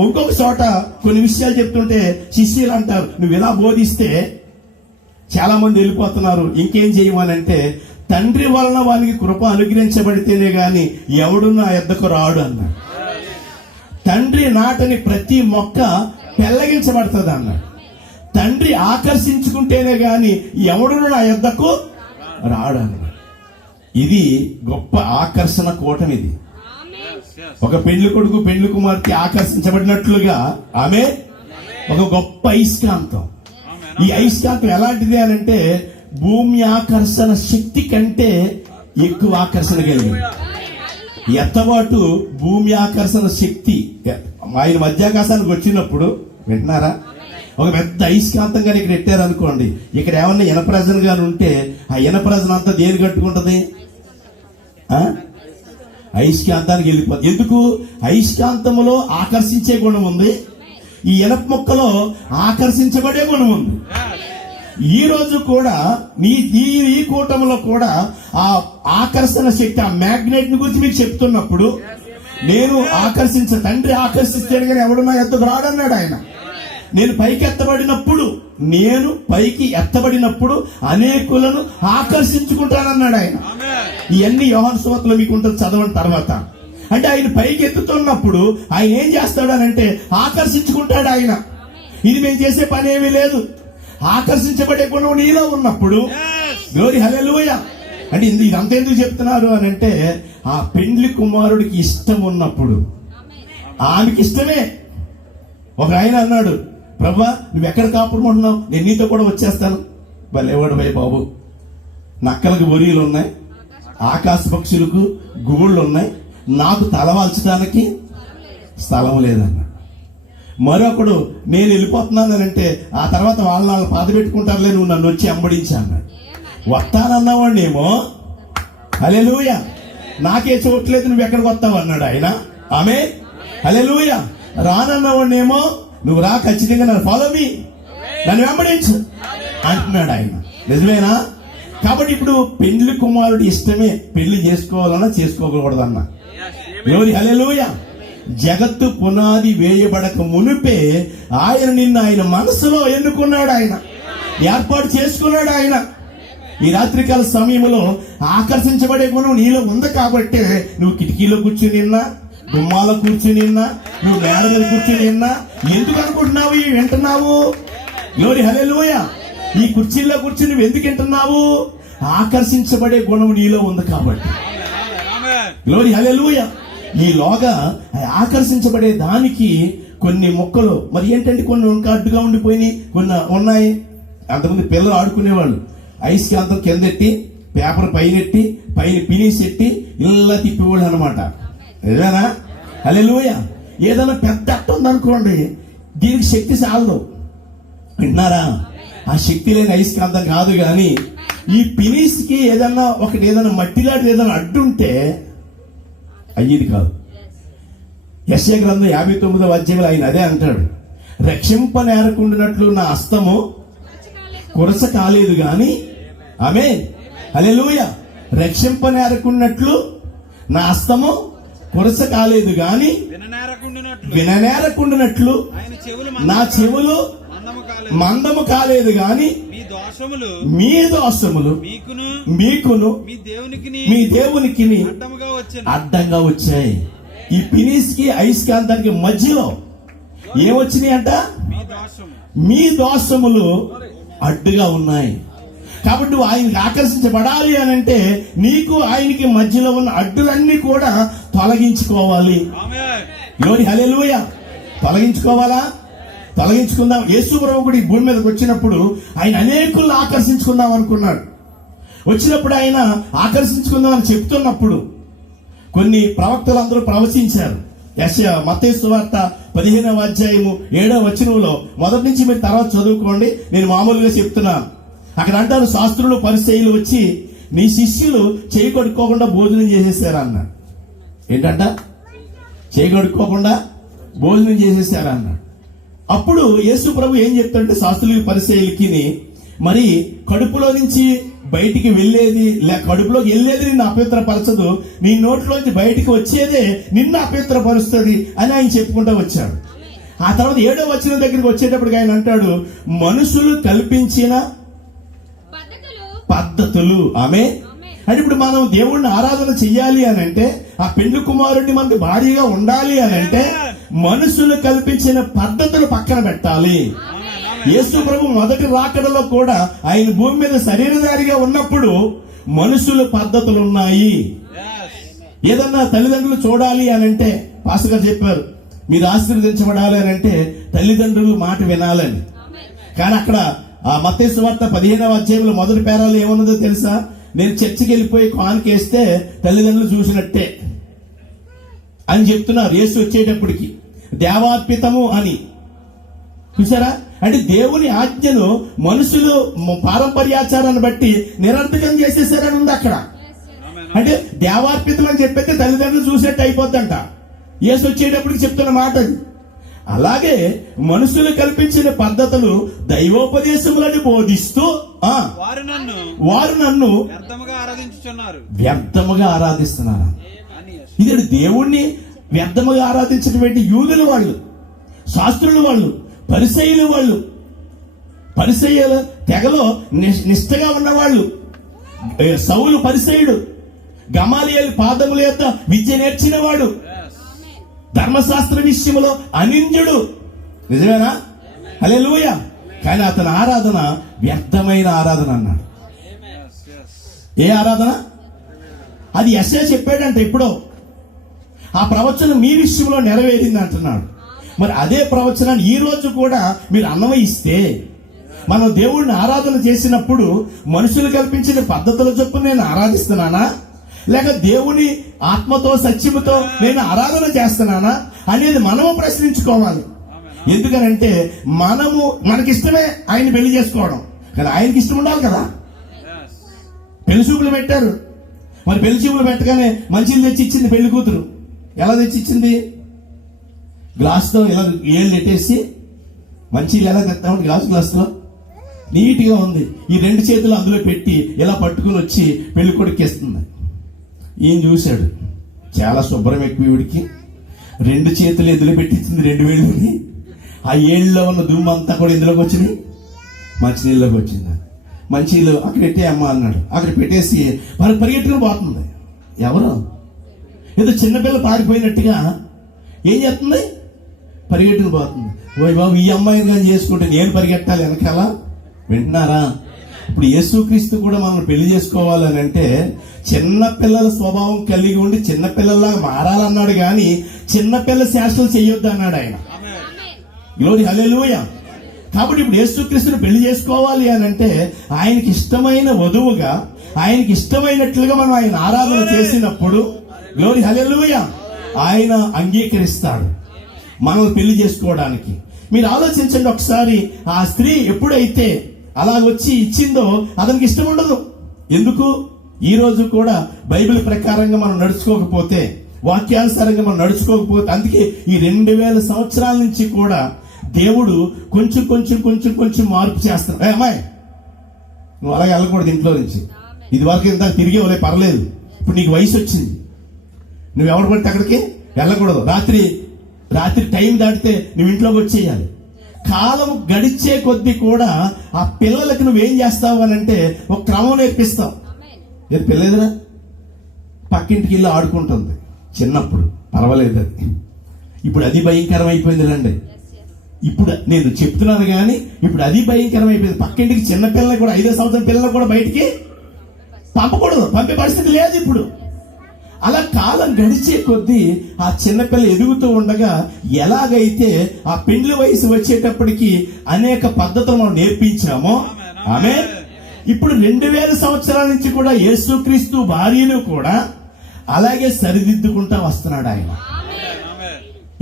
ఇంకొక చోట కొన్ని విషయాలు చెప్తుంటే శిష్యులు అంటారు, నువ్వు ఇలా బోధిస్తే చాలా మంది వెళ్ళిపోతున్నారు, ఇంకేం చేయమనంటే, తండ్రి వలన వానికి కృప అనుగ్రహించబడితేనే గాని ఎవడు నా యొద్దకు రాడు అన్నాడు. తండ్రి నాటని ప్రతి మొక్క పెళ్లగించబడుతుంది అన్నాడు. తండ్రి ఆకర్షించుకుంటేనే గాని ఎవడు నా యొద్దకు రాడు అన్నాడు. ఇది గొప్ప ఆకర్షణ కూటమి. ఇది ఒక పెళ్లి కొడుకు పెళ్లి కుమార్తె ఆకర్షించబడినట్లుగా ఆమె ఒక గొప్ప అయస్కాంతం. ఈ అయస్కాంతం ఎలాంటిది అని అంటే, భూమి ఆకర్షణ శక్తి కంటే ఎక్కువ ఆకర్షణ కలిగింది. ఎత్తబాటు భూమి ఆకర్షణ శక్తి. ఆయన మధ్యాకాశానికి వచ్చినప్పుడు, వింటున్నారా, ఒక పెద్ద అయస్కాంతంగా ఇక్కడ పెట్టారు అనుకోండి, ఇక్కడ ఏమన్నా ఇనప్రజన గాని ఉంటే ఆ ఇనప్రజన అంతా దేని కట్టుకుంటది? అయస్కాంతానికి వెళ్ళిపోతుంది. ఎందుకు? అయస్కాంతములో ఆకర్షించే గుణం ఉంది, ఈ ఇనప మొక్కలో ఆకర్షించబడే గుణం ఉంది. ఈ రోజు కూడా ఈ కూటమిలో కూడా ఆ ఆకర్షణ శక్తి, ఆ మ్యాగ్నెట్ ని గురించి మీకు చెప్తున్నప్పుడు, నేను తండ్రి ఆకర్షిస్తే కానీ ఎవడు నా ఎత్తుకు రాడన్నాడు ఆయన. నేను పైకి ఎత్తబడినప్పుడు అనేకులను ఆకర్షించుకుంటానన్నాడు ఆయన. ఇవన్నీ యోహాను సువార్తలో మీకు ఉంటుంది, చదవండి తర్వాత. అంటే ఆయన పైకి ఎత్తుతున్నప్పుడు ఆయన ఏం చేస్తాడనంటే ఆకర్షించుకుంటాడు ఆయన. ఇది మేము చేసే పని ఏమీ లేదు. ఆకర్షించబడే గుణం నీలో ఉన్నప్పుడు, గ్లోరీ హల్లెలూయా, అంటే ఇదంతా ఎందుకు చెప్తున్నారు అని అంటే, ఆ పెండ్లి కుమారుడికి ఇష్టం ఉన్నప్పుడు, ఆమెకి ఇష్టమే. ఒక ఆయన అన్నాడు, ప్రభా నువ్వు ఎక్కడ కాపురం ఉంటున్నావు, నేను నీతో కూడా వచ్చేస్తాను. భలేవాడు భయ బాబు, నక్కలకు బొరీలు ఉన్నాయి, ఆకాశ పక్షులకు గుబుళ్ళు ఉన్నాయి, నాకు తలవాల్చడానికి స్థలం లేదన్నాడు. మరొకడు నేను వెళ్ళిపోతున్నానంటే ఆ తర్వాత వాళ్ళ పాత పెట్టుకుంటారులే, నువ్వు నన్ను వచ్చి అంబడించా అన్నాడు. వస్తానన్నవాడినేమో హల్లెలూయా, నాకే చోట్లేదు నువ్వు ఎక్కడికి వస్తావు అన్నాడు ఆయన. ఆమె హల్లెలూయా. రానన్నవాడినేమో నువ్వు రా, ఖచ్చితంగా నన్ను ఫాలో మీ, నన్ను వెంబడించు అంటున్నాడు ఆయన. నిజమేనా? కాబట్టి ఇప్పుడు పెళ్లి కుమారుడు ఇష్టమే, పెళ్లి చేసుకోవాలన్నా చేసుకోకూడదన్నా. గ్లోరీ హల్లెలూయా. జగత్తు పునాది వేయబడక మునిపే ఆయన నిన్ను ఆయన మనసులో ఎన్నుకున్నాడు, ఆయన ఏర్పాటు చేసుకున్నాడు. ఆయన ఈ రాత్రికాల సమయంలో ఆకర్షించబడే గుణం నీలో ఉంది కాబట్టి నువ్వు కిటికీలో కూర్చుని ఉన్నా, గుమ్మాలో కూర్చుని ఉన్నా, నువ్వు మేడ మీద కూర్చుని ఉన్నా, ఎందుకు అనుకుంటున్నావు ఇవి వింటున్నావు? గ్లోరీ హల్లెలూయా. ఈ కుర్చీల్లో కూర్చుని నువ్వు ఎందుకు వింటున్నావు? ఆకర్షించబడే గుణం నీలో ఉంది కాబట్టి. గ్లోరీ హల్లెలూయా. ఈలోగా ఆకర్షించబడే దానికి కొన్ని మొక్కలు మరి ఏంటంటే కొన్ని ఇంకా అడ్డుగా ఉండిపోయినాయి, కొన్ని ఉన్నాయి. అంతమంది పిల్లలు ఆడుకునేవాళ్ళు, ఐస్ కాంతం కిందెట్టి పేపర్ పైనెట్టి పైన పినిసెట్టి ఇలా తిప్పేవాళ్ళు అనమాట. నిజమేనా? హల్లెలూయా. ఏదైనా పెద్ద అట్ట ఉందనుకోండి, దీనికి శక్తి చాలదు, వింటున్నారా? ఆ శక్తి లేని ఐస్ కాంతం కాదు, కానీ ఈ పినిస్కి ఏదైనా మట్టిలాంటి ఏదైనా అడ్డుంటే అయ్యేది కాదు. యెషయా గ్రంథం 59వ అధ్యాయంలో ఆయన అదే అంటాడు, రక్షింపనేరకుండానట్లు నా హస్తము కురస కాలేదు గాని, ఆమేన్ హల్లెలూయా, రక్షింపనేరకున్నట్లు నా హస్తము కురస కాలేదు గాని విననేరకుండానట్లు నా చెవులు మందము కాలేదు గాని మీ దోషములు మీకును మీ దేవునికి అడ్డంగా వచ్చాయి. ఈ పినిస్కి ఐస్కాంతానికి మధ్యలో ఏమొచ్చినాయి అంట? మీ దోషములు అడ్డుగా ఉన్నాయి. కాబట్టి నువ్వు ఆయనకి ఆకర్షించబడాలి అని అంటే నీకు ఆయనకి మధ్యలో ఉన్న అడ్డులన్నీ కూడా తొలగించుకోవాలి. గ్లోరీ హల్లెలూయా. తొలగించుకోవాలా? తొలగించుకుందాం. యేసు ప్రభువు కూడా ఈ భూమి మీదకి వచ్చినప్పుడు ఆయన అనేకులను ఆకర్షించుకుందాం అనుకున్నాడు. వచ్చినప్పుడు ఆయన ఆకర్షించుకుందాం అని చెప్తున్నప్పుడు కొన్ని ప్రవక్తలు అందరూ ప్రవచించారు. మత్తయి సువార్త 15వ అధ్యాయము 7వ వచనంలో మొదటి నుంచి మీరు తర్వాత చదువుకోండి, నేను మామూలుగా చెప్తున్నాను. అక్కడ అంటారు, శాస్త్రులు పరిసయ్యులు వచ్చి నీ శిష్యులు చేయి కడుక్కోకుండా భోజనం చేసేసారు అన్నాడు. ఏంటంట? చేయి కడుక్కోకుండా భోజనం చేసేసారు అన్నాడు. అప్పుడు యేసు ప్రభు ఏం చెప్తాడంటే శాస్త్రులకి పరిసయ్యులకి, మరి కడుపులో నుంచి బయటికి వెళ్ళేది కడుపులోకి వెళ్ళేది నిన్ను అపవిత్రపరచదు, నీ నోట్లోంచి బయటికి వచ్చేదే నిన్ను అపవిత్రపరుస్తుంది అని ఆయన చెప్పుకుంటూ వచ్చాడు. ఆ తర్వాత 7వ వచనం దగ్గరికి వచ్చేటప్పటికి ఆయన అంటాడు, మనుషులు కల్పించిన పద్ధతులు. ఆమె అంటే ఇప్పుడు మనం దేవుణ్ణి ఆరాధన చెయ్యాలి అని అంటే, ఆ పెండ్లి కుమారుడిని మనకు భారీగా ఉండాలి అని అంటే మనుషులు కల్పించిన పద్ధతులు పక్కన పెట్టాలి. యేసు ప్రభు మొదటి రాకడలో కూడా ఆయన భూమి మీద శరీరధారిగా ఉన్నప్పుడు మనుషుల పద్ధతులు ఉన్నాయి. ఏదన్నా తల్లిదండ్రులు చూడాలి అని అంటే పాస్టర్ గారు చెప్పారు, మీరు ఆశీర్వదించబడాలి అని అంటే తల్లిదండ్రులు మాట వినాలని. కానీ అక్కడ ఆ మత్తయి సువార్త 15వ అధ్యాయంలో మొదటి పేరాలు ఏమన్నదో తెలుసా? నేను చర్చికి వెళ్ళిపోయి కానుకేస్తే తల్లిదండ్రులు చూసినట్టే అని చెప్తున్నారు. యేసు వచ్చేటప్పటికి దేవార్పితము అని చూసారా? అంటే దేవుని ఆజ్ఞను మనుషులు పారంపర్యాచారాన్ని బట్టి నిరర్థకం చేసేసారని ఉంది అక్కడ. అంటే దేవార్పితం అని చెప్పైతే తల్లిదండ్రులు చూసినట్టు అయిపోద్దంట. యేసు వచ్చేటప్పటికి చెప్తున్న మాట అది. అలాగే మనుషులు కల్పించిన పద్ధతులు దైవోపదేశములను బోధిస్తూ వారు నన్ను వ్యర్థముగా ఆరాధిస్తున్నారు. ఇది దేవుణ్ణి వ్యర్థముగా ఆరాధించినటువంటి యూదులు వాళ్ళు, శాస్త్రులు వాళ్ళు, పరిసయ్యులు వాళ్ళు, పరిసయ్యుల తెగలో నిష్ఠగా ఉన్నవాళ్ళు. సౌలు పరిసయ్యుడు, గమాలియేలు పాదముల యొక్క విద్య నేర్చిన వాడు, ధర్మశాస్త్ర విషయంలో అనింద్యుడు. నిజమేనా? హల్లెలూయా. కానీ అతని ఆరాధన వ్యర్థమైన ఆరాధన అన్నాడు. ఏ ఆరాధన? అది యెషయా చెప్పాడంట ఎప్పుడో. ఆ ప్రవచనం మీ విషయంలో నెరవేరింది అంటున్నాడు. మరి అదే ప్రవచనాన్ని ఈ రోజు కూడా మీరు అన్వయిస్తే, మనం దేవుడిని ఆరాధన చేసినప్పుడు మనుషులు కల్పించిన పద్ధతుల చొప్పున నేను ఆరాధిస్తున్నానా, లేక దేవుని ఆత్మతో సత్యముతో నేను ఆరాధన చేస్తున్నానా అనేది మనము ప్రశ్నించుకోవాలి. ఎందుకనంటే మనకిష్టమే ఆయన పెళ్లి చేసుకోవడం, కానీ ఆయనకి ఇష్టం ఉండాలి కదా. పెళ్లి చూపులు పెట్టారు, మరి పెళ్లి చూపులు పెట్టగానే మంచిలు తెచ్చి ఇచ్చింది పెళ్లి కూతురు. ఎలా తెచ్చిచ్చింది? గ్లాస్తో ఇలా ఏళ్ళు పెట్టేసి, మంచిలు ఎలా తెస్తామంటే గ్లాసులో నీట్గా ఉంది, ఈ 2 చేతులు అందులో పెట్టి ఇలా పట్టుకుని వచ్చి పెళ్లి కొడుకు ఇస్తుంది. ఈయన చూశాడు, చాలా శుభ్రం ఎక్కువ వీడికి, 2 చేతులు ఎందులో పెట్టించింది 2 వేళ్ళని, ఆ ఏళ్ళలో ఉన్న దుమ్ము అంతా కూడా ఎందులోకి వచ్చింది? మంచినీళ్ళలోకి వచ్చింది. మంచినీళ్ళు అక్కడ పెట్టే అమ్మ అన్నాడు. అక్కడ పెట్టేసి పరిగెట్టుకుని పోతుంది. ఎవరు? ఏదో చిన్నపిల్ల పారిపోయినట్టుగా ఏం చేస్తుంది? పరిగెట్టుకుని పోతుంది. ఓయ్ బాబు, ఈ అమ్మాయిని కానీ చేసుకుంటే నేను పరిగెట్టాలి వెనకాల. వింటున్నారా? ఇప్పుడు యేసుక్రీస్తు కూడా మనం పెళ్లి చేసుకోవాలని అంటే చిన్నపిల్లల స్వభావం కలిగి ఉండి చిన్నపిల్లల్లాగా మారాలన్నాడు, కానీ చిన్నపిల్ల శాస్త్రాలు చేయొద్దు అన్నాడు ఆయన. గ్లోరీ హల్లెలూయా. కాబట్టి ఇప్పుడు యేసుక్రీస్తుని పెళ్లి చేసుకోవాలి అని అంటే ఆయనకి ఇష్టమైన వధువుగా, ఆయనకి ఇష్టమైనట్లుగా మనం ఆయన ఆరాధన చేసినప్పుడు, గ్లోరీ హల్లెలూయా, ఆయన అంగీకరిస్తాడు మనం పెళ్లి చేసుకోవడానికి. మీరు ఆలోచించండి ఒకసారి, ఆ స్త్రీ ఎప్పుడైతే అలా వచ్చి ఇచ్చిందో అతనికి ఇష్టం ఉండదు. ఎందుకు? ఈ రోజు కూడా బైబిల్ ప్రకారంగా మనం నడుచుకోకపోతే, వాక్యానుసారంగా మనం నడుచుకోకపోతే, అందుకే ఈ 2000 సంవత్సరాల నుంచి కూడా దేవుడు కొంచెం కొంచెం కొంచెం కొంచెం మార్పు చేస్తాడు. అమ్మాయి, నువ్వు అలాగే వెళ్ళకూడదు ఇంట్లో నుంచి. ఇది వరకు ఇంత తిరిగి వాళ్ళే పర్లేదు, ఇప్పుడు నీకు వయసు వచ్చింది, నువ్వు ఎవరు పడితే అక్కడికి వెళ్ళకూడదు. రాత్రి టైం దాటితే నువ్వు ఇంట్లోకి వచ్చేయాలి. కాలం గడిచే కొద్దీ కూడా ఆ పిల్లలకి నువ్వేం చేస్తావు అని అంటే ఒక క్రమం నేర్పిస్తావు. ఏది పిల్లలేదురా, పక్కింటికి వెళ్ళి ఆడుకుంటుంది చిన్నప్పుడు, పర్వాలేదు. అది ఇప్పుడు అది భయంకరం అయిపోయింది రండి. ఇప్పుడు నేను చెప్తున్నాను కానీ ఇప్పుడు అది భయంకరం అయిపోయింది. పక్కింటికి చిన్న పిల్లల్ని కూడా, 5 సంవత్సరం పిల్లలు కూడా బయటికి పంపకూడదు, పంపే పరిస్థితి లేదు ఇప్పుడు. అలా కాలం గడిచే కొద్దీ ఆ చిన్నపిల్ల ఎదుగుతూ ఉండగా ఎలాగైతే ఆ పెండ్లి వయసు వచ్చేటప్పటికి అనేక పద్ధతులు మనం నేర్పించామో, ఆమె ఇప్పుడు 2000 సంవత్సరాల నుంచి కూడా యేసుక్రీస్తు భార్యను కూడా అలాగే సరిదిద్దుకుంటా వస్తున్నాడు ఆయన.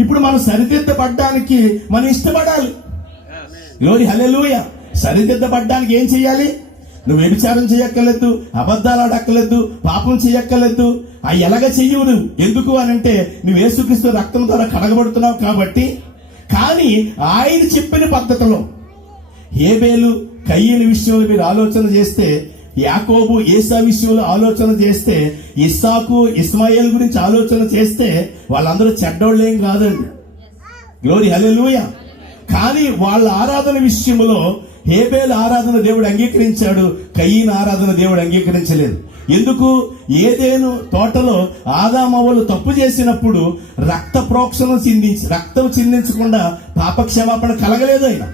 ఇప్పుడు మనం సరిదిద్దపడ్డానికి మనం ఇష్టపడాలి. గ్లోరీ హల్లెలూయా. సరిదిద్దపడ్డానికి ఏం చేయాలి? నువ్వు వ్యభిచారం చేయక్కర్లేదు, అబద్ధాలు ఆడక్కర్లేదు, పాపం చేయక్కర్లేదు. అవి ఎలాగ చెయ్యవు నువ్వు. ఎందుకు అని అంటే నువ్వు యేసుక్రీస్తు రక్తం ద్వారా కడగబడుతున్నావు కాబట్టి. కానీ ఆయన చెప్పిన పద్ధతిలో హేబేలు కయీను విషయంలో మీరు ఆలోచన చేస్తే, యాకోబు ఏసా విషయంలో ఆలోచన చేస్తే, ఇస్సాకు ఇస్మాయిల్ గురించి ఆలోచన చేస్తే వాళ్ళందరూ చెడ్డోళ్ళేం కాదండి. గ్లోరీ హల్లెలూయా. కానీ వాళ్ళ ఆరాధన విషయంలో హేబేలు ఆరాధన దేవుడు అంగీకరించాడు, కయీను ఆరాధన దేవుడు అంగీకరించలేదు. ఎందుకు? ఏదేను తోటలో ఆదామవ్వలు తప్పు చేసినప్పుడు రక్తం చిందించకుండా పాపక్షమాపణ కలగలేదు ఆయన.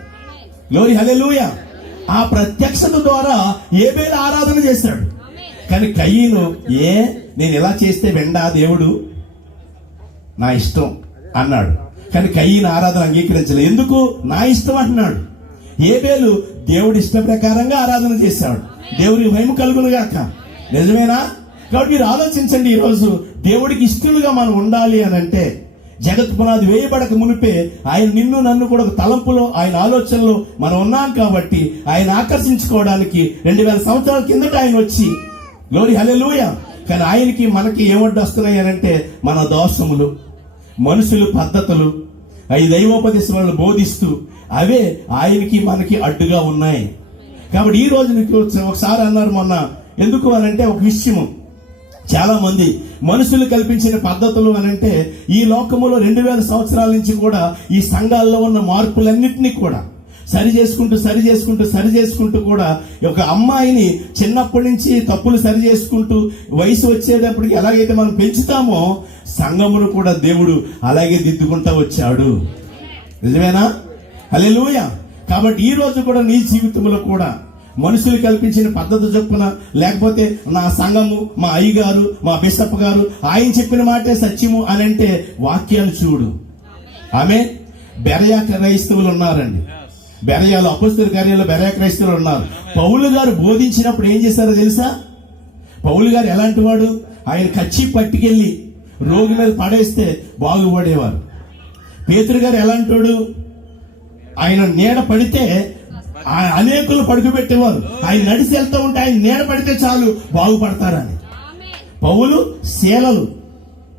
గ్లోరీ హల్లెలూయా. ఆ ప్రత్యక్షత ద్వారా హేబేలు ఆరాధన చేశాడు. కానీ కయీను, నేను ఇలా చేస్తే వెండా దేవుడు, నా ఇష్టం అన్నాడు. కానీ కయీను ఆరాధన అంగీకరించలేదు. ఎందుకు? నా ఇష్టం అంటున్నాడు. హేబేలు దేవుడి ఇష్ట ప్రకారంగా ఆరాధన చేశాడు. దేవుడికి మహిమ కలుగును గాక. నిజమేనా? కాబట్టి మీరు ఆలోచించండి, ఈరోజు దేవుడికి ఇష్టలుగా మనం ఉండాలి అని అంటే జగత్ పునాది వేయబడక మునిపే ఆయన నిన్ను నన్ను కూడా ఒక తలంపులో, ఆయన ఆలోచనలో మనం ఉన్నాం కాబట్టి ఆయన ఆకర్షించుకోవడానికి 2000 సంవత్సరాల కిందట ఆయన వచ్చి, గ్లోరీ హల్లెలూయా. కానీ ఆయనకి మనకి ఏమడ్డు వస్తున్నాయి అని అంటే మన దోషములు, మనుషులు పద్ధతులు, ఈ దైవోపదేశాలను బోధిస్తూ అవే ఆయనకి మనకి అడ్డుగా ఉన్నాయి. కాబట్టి ఈ రోజు నీకు ఒకసారి అన్నారు మొన్న, ఎందుకు అనంటే ఒక విషయము, చాలా మంది మనుషులు కల్పించిన పద్ధతులు అనంటే ఈ లోకములో 2000 సంవత్సరాల నుంచి కూడా ఈ సంఘాల్లో ఉన్న మార్పులన్నింటినీ కూడా సరి చేసుకుంటూ కూడా ఒక అమ్మాయిని చిన్నప్పటి నుంచి తప్పులు సరి చేసుకుంటూ వయసు వచ్చేటప్పటికి ఎలాగైతే మనం పెంచుతామో సంఘమును కూడా దేవుడు అలాగే దిద్దుకుంటా వచ్చాడు. నిజమేనా? హల్లెలూయా. కాబట్టి ఈ రోజు కూడా నీ జీవితంలో కూడా మనుషులు కల్పించిన పద్ధతి చొప్పున, లేకపోతే నా సంఘము, మా అయ్యగారు, మా బిషప్ గారు ఆయన చెప్పిన మాటే సత్యము అని అంటే వాక్యాలు చూడు. ఆమె బెరయా క్రైస్తవులు ఉన్నారండి. బెరయాలు అపొస్తలుల కార్యాల్లో బెరయా క్రైస్తవులు ఉన్నారు. పౌలు గారు బోధించినప్పుడు ఏం చేశారో తెలుసా? పౌలు గారు ఎలాంటి వాడు? ఆయన కచ్చి పట్టుకెళ్ళి రోగి మీద పడేస్తే బాగుపడేవారు. పేతురు గారు ఎలాంటి వాడు? ఆయన నీడ పడితే అనేకులు పడుకోబెట్టేవారు. ఆయన నడిచి వెళ్తూ ఉంటే ఆయన నీడ పడితే చాలు బాగుపడతారని. పౌలు శీలలు.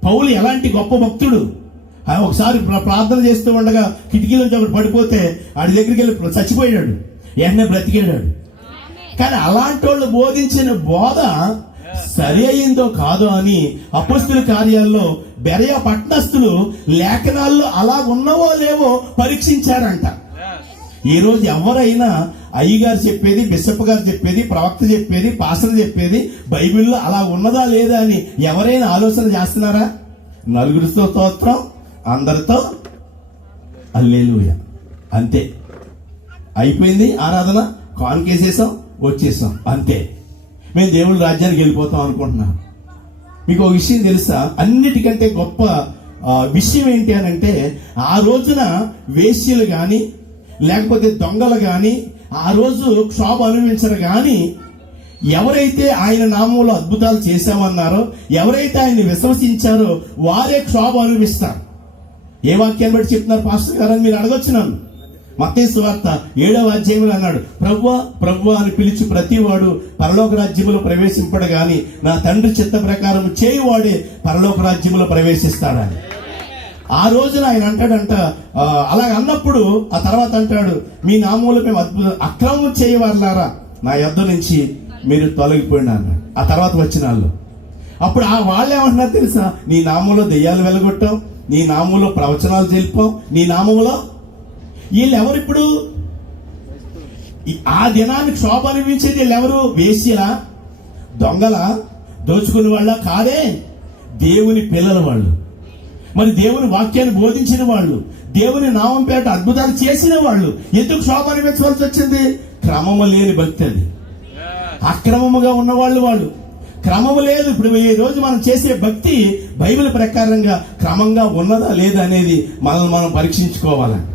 పౌలు ఎలాంటి గొప్ప భక్తుడు! ఒకసారి ప్రార్థన చేస్తూ ఉండగా కిటికీ నుంచి ఒకటి పడిపోతే ఆడి దగ్గరికి వెళ్ళి చచ్చిపోయాడు, వెంటనే బ్రతికేడాడు. కానీ అలాంటి వాళ్ళు బోధించిన బోధ సరి అయిందో కాదో అని అపొస్తలుల కార్యాల్లో బెరయా పట్టణస్థులు లేఖనాల్లో అలా ఉన్నవో లేవో పరీక్షించారంట. ఈ రోజు ఎవరైనా అయ్యగారు చెప్పేది, బిషప్ గారు చెప్పేది, ప్రవక్త చెప్పేది, పాస్టర్ చెప్పేది బైబిల్లో అలా ఉన్నదా లేదా అని ఎవరైనా ఆలోచన చేస్తున్నారా? నలుగురితో స్తోత్రం, అందరితో హల్లెలూయా, అంతే. అయిపోయింది ఆరాధన, కాన్కేసేసాం, వచ్చేసాం, అంతే. మేము దేవుడి రాజ్యానికి వెళ్ళిపోతాం అనుకుంటున్నాం. మీకు ఒక విషయం తెలుసా? అన్నిటికంటే గొప్ప విషయం ఏంటి అని అంటే, ఆ రోజున వేశ్యలు గాని లేకపోతే దొంగలు గాని ఆ రోజు క్షోభ అనుభవించరు గాని ఎవరైతే ఆయన నామంలో అద్భుతాలు చేశామన్నారో, ఎవరైతే ఆయన్ని విశ్వసించారో వారే క్షోభ అనుభవిస్తారు. ఏ వాక్యాన్ని బట్టి చెప్తున్నారు పాస్టర్ గారు అని మీరు అడగొచ్చు నన్ను. మత్తయి సువార్త 7వ అధ్యాయంలో అన్నాడు, ప్రభువా ప్రభువా అని పిలిచి ప్రతివాడు పరలోక రాజ్యములో ప్రవేశింపడు గాని నా తండ్రి చిత్త ప్రకారం చేయువాడే పరలోక రాజ్యములో ప్రవేశిస్తాడని. ఆ రోజున ఆయన అంటాడంట. అలా అన్నప్పుడు ఆ తర్వాత అంటాడు, మీ నామములో మేము అక్రమం చేయవారులారా నా యొద్ద నుంచి మీరు తొలగిపోయినా అన్నాడు. ఆ తర్వాత వచ్చిన వాళ్ళు అప్పుడు వాళ్ళు ఏమంటున్నారు తెలుసా? నీ నామంలో దెయ్యాలు వెలగొట్టాం, నీ నామంలో ప్రవచనాలు తెలిపాం, నీ నామంలో. వీళ్ళు ఎవరు ఇప్పుడు? ఆ దినానికి శోభ అనిపించేది వీళ్ళు ఎవరు? వేశ్యలా, దొంగలా, దోచుకునే వాళ్ళ? కాదే, దేవుని పిల్లల వాళ్ళు. మరి దేవుని వాక్యాన్ని బోధించిన వాళ్ళు, దేవుని నామం పేట అద్భుతాలు చేసిన వాళ్ళు. ఎందుకు శోభ అనిపించవలసి వచ్చింది? క్రమము లేని భక్తి అది. అక్రమముగా ఉన్నవాళ్ళు వాళ్ళు. క్రమము లేదు. ఇప్పుడు ఈ రోజు మనం చేసే భక్తి బైబిల్ ప్రకారంగా క్రమంగా ఉన్నదా లేదా అనేది మనం పరీక్షించుకోవాలని.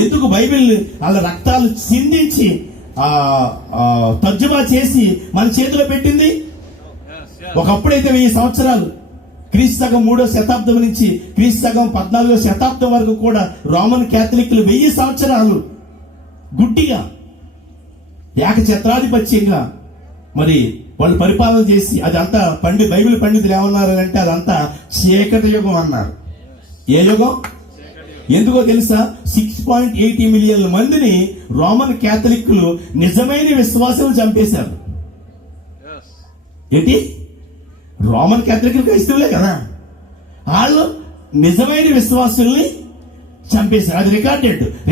ఎందుకు బైబిల్ వాళ్ళ రక్తాలు చిందించి తర్జుమా చేసి మన చేతిలో పెట్టింది? ఒకప్పుడైతే 1000 సంవత్సరాలు, క్రీస్తు శకం 3వ శతాబ్దం నుంచి క్రీస్తు శకం 14వ శతాబ్దం వరకు కూడా రోమన్ క్యాథలిక్లు 1000 సంవత్సరాలు గుడ్డిగా ఏకఛత్రాధిపత్యంగా మరి వాళ్ళు పరిపాలన చేసి అదంతా బైబిల్ పండితులు ఏమన్నారంటే అదంతా చీకటి యుగం అన్నారు. ఏ యుగం? ఎందుకో తెలుసా? 6.80 మిలియన్ల మందిని రోమన్ క్యాథలిక్లు నిజమైన విశ్వాసాలు చంపేశారు. ఏంటి? రోమన్ క్యాథలిక్లు క్రైస్తవులే కదా, వాళ్ళు నిజమైన విశ్వాసుల్ని చంపేశారు. అది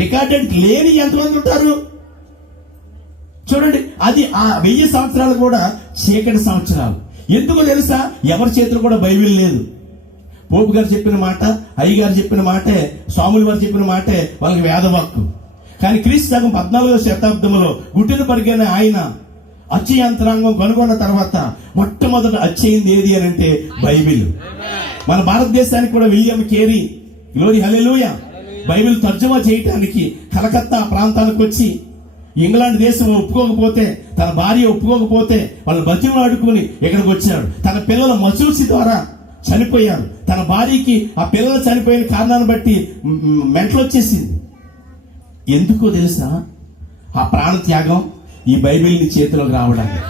రికార్డెడ్ లేని ఎంతమంది ఉంటారు చూడండి. అది ఆ 1000 సంవత్సరాలు కూడా చీకటి సంవత్సరాలు. ఎందుకో తెలుసా? ఎవరి చేతులు కూడా బైబిల్ లేదు. పోపు గారు చెప్పిన మాట, అయ్య గారు చెప్పిన మాటే, స్వాములు వారు చెప్పిన మాటే వాళ్ళకి వేదవాక్కు. కానీ క్రీస్తు శకం 14వ శతాబ్దంలో గుట్టిన పరిగిన ఆయన అచ్చు యంత్రాంగం కనుగొన్న తర్వాత మొట్టమొదట అచ్చయింది ఏది అని అంటే బైబిల్. మన భారతదేశానికి కూడా విలియం కేరీ, గ్లోరీ హల్లెలూయా, బైబిల్ తర్జుమా చేయటానికి కలకత్తా ప్రాంతానికి వచ్చి, ఇంగ్లాండ్ దేశం ఒప్పుకోకపోతే, తన భార్య ఒప్పుకోకపోతే వాళ్ళు బతిమలు ఆడుకుని ఇక్కడికి వచ్చాడు. తన పిల్లల మసూసి ద్వారా చనిపోయారు. తన భార్యకి ఆ పిల్లలు చనిపోయిన కారణాన్ని బట్టి మెంటలు వచ్చేసింది. ఎందుకో తెలుసా? ఆ ప్రాణ త్యాగం ఈ బైబిల్ ని చేతిలోకి రావడానికి,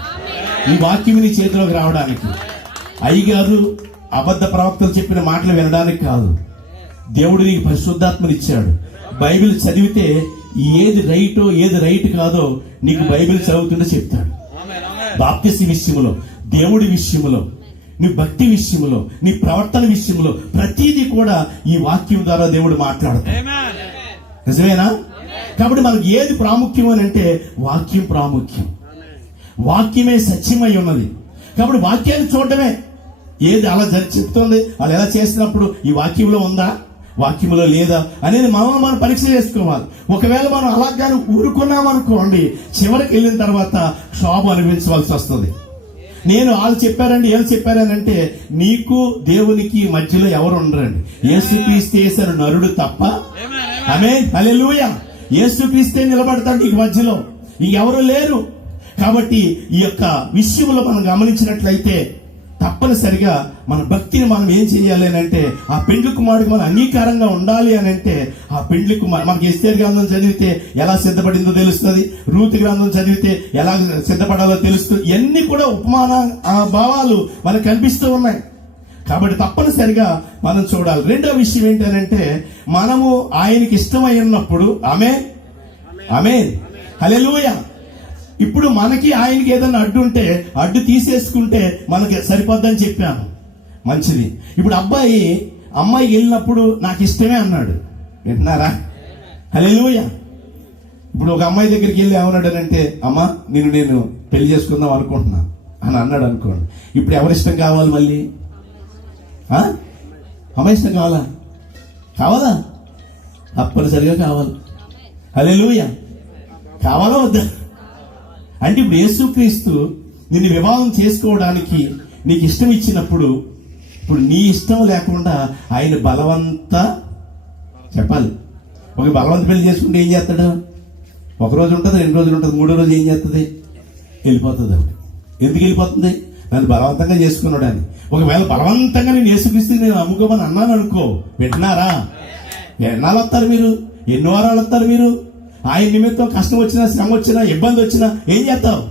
ఈ వాక్యం ని చేతిలోకి రావడానికి. అయ్యగారు అబద్ధ ప్రవక్తలు చెప్పిన మాటలు వినడానికి కాదు. దేవుడు నీకు పరిశుద్ధాత్మనిచ్చాడు. బైబిల్ చదివితే ఏది రైటో ఏది రైట్ కాదో నీకు బైబిల్ చదువుతుంటే చెప్తాడు. బాప్తిస్మ విషయంలో, దేవుడి విషయంలో, నీ భక్తి విషయంలో, నీ ప్రవర్తన విషయంలో ప్రతిదీ కూడా ఈ వాక్యం ద్వారా దేవుడు మాట్లాడతాడు. నిజమేనా? కాబట్టి మనకు ఏది ప్రాముఖ్యం అని అంటే వాక్యం ప్రాముఖ్యం. వాక్యమే సత్యమై ఉన్నది. కాబట్టి వాక్యాన్ని చూడటమే. ఏది అలా చెప్తుంది, వాళ్ళు ఎలా చేసినప్పుడు ఈ వాక్యంలో ఉందా? వాక్యములో లేదా అనేది మనం పరీక్ష చేసుకోవాలి. ఒకవేళ మనం అలాగానే ఊరుకున్నాం అనుకోండి, చివరికి వెళ్ళిన తర్వాత క్షోభ అనుభవించవలసి వస్తుంది. నేను వాళ్ళు చెప్పారండి వీళ్ళు చెప్పారని అంటే నీకు దేవునికి మధ్యలో ఎవరు ఉండరండి. యేసుక్రీస్తు చేశారు నరుడు తప్ప. ఆమేన్, హల్లెలూయా. యేసుక్రీస్తే నిలబడతాడు నీకు మధ్యలో, ఇంకెవరు లేరు. కాబట్టి ఈ యొక్క విషయంలో మనం గమనించినట్లయితే తప్పనిసరిగా మన భక్తిని మనం ఏం చేయాలి అని అంటే ఆ పెండ్లి కుమారుడికి మనం అంగీకారంగా ఉండాలి అని అంటే ఆ పెండ్లి కుమారు మనకి ఎస్తేర్ గ్రంథం చదివితే ఎలా సిద్ధపడిందో తెలుస్తుంది, రూతు గ్రంథం చదివితే ఎలా సిద్ధపడాలో తెలుస్తుంది. ఇవన్నీ కూడా ఉపమాన భావాలు మనకు కనిపిస్తూ ఉన్నాయి. కాబట్టి తప్పనిసరిగా మనం చూడాలి. రెండో విషయం ఏంటంటే మనము ఆయనకి ఇష్టమై ఉన్నప్పుడు ఆమేన్, ఆమేన్, హల్లెలూయా. ఇప్పుడు మనకి ఆయనకి ఏదైనా అడ్డు ఉంటే అడ్డు తీసేసుకుంటే మనకి సరిపోద్దని చెప్పాను, మంచిది. ఇప్పుడు అమ్మాయి వెళ్ళినప్పుడు నాకు ఇష్టమే అన్నాడు, వింటున్నారా? హల్లెలూయా. ఇప్పుడు ఒక అమ్మాయి దగ్గరికి వెళ్ళి ఏమన్నాడనంటే అమ్మా నేను పెళ్లి చేసుకుందాం అనుకుంటున్నా అని అన్నాడు అనుకోండి. ఇప్పుడు ఎవరిష్టం కావాలి? మళ్ళీ అమ్మాయి ఇష్టం కావాలా? తప్పనిసరిగా కావాలి. హల్లెలూయా. కావాలా వద్దా? అంటే ఇప్పుడు యేసుక్రీస్తు నిన్ను వివాహం చేసుకోవడానికి నీకు ఇష్టం ఇచ్చినప్పుడు, ఇప్పుడు నీ ఇష్టం లేకుండా ఆయన బలవంత చెప్పాలి. ఒక బలవంత పెళ్లి చేసుకుంటే ఏం చేస్తాడు? ఒక రోజు ఉంటుంది, 2 రోజులు ఉంటుంది, 3వ రోజు ఏం చేస్తుంది? వెళ్ళిపోతుంది. ఎందుకు వెళ్ళిపోతుంది? నన్ను బలవంతంగా చేసుకున్నాడు అని. ఒకవేళ బలవంతంగా నేను యేసుక్రీస్తు నేను అమ్ముకోమని అన్నాను అనుకో, వింటున్నారా? ఎన్నాళ్ళు వస్తారు మీరు? ఎన్ని వారాలు వస్తారు మీరు? ఆయన నిమిత్తం కష్టం వచ్చినా, శ్రమ వచ్చినా, ఇబ్బంది వచ్చినా ఏం చేస్తావు?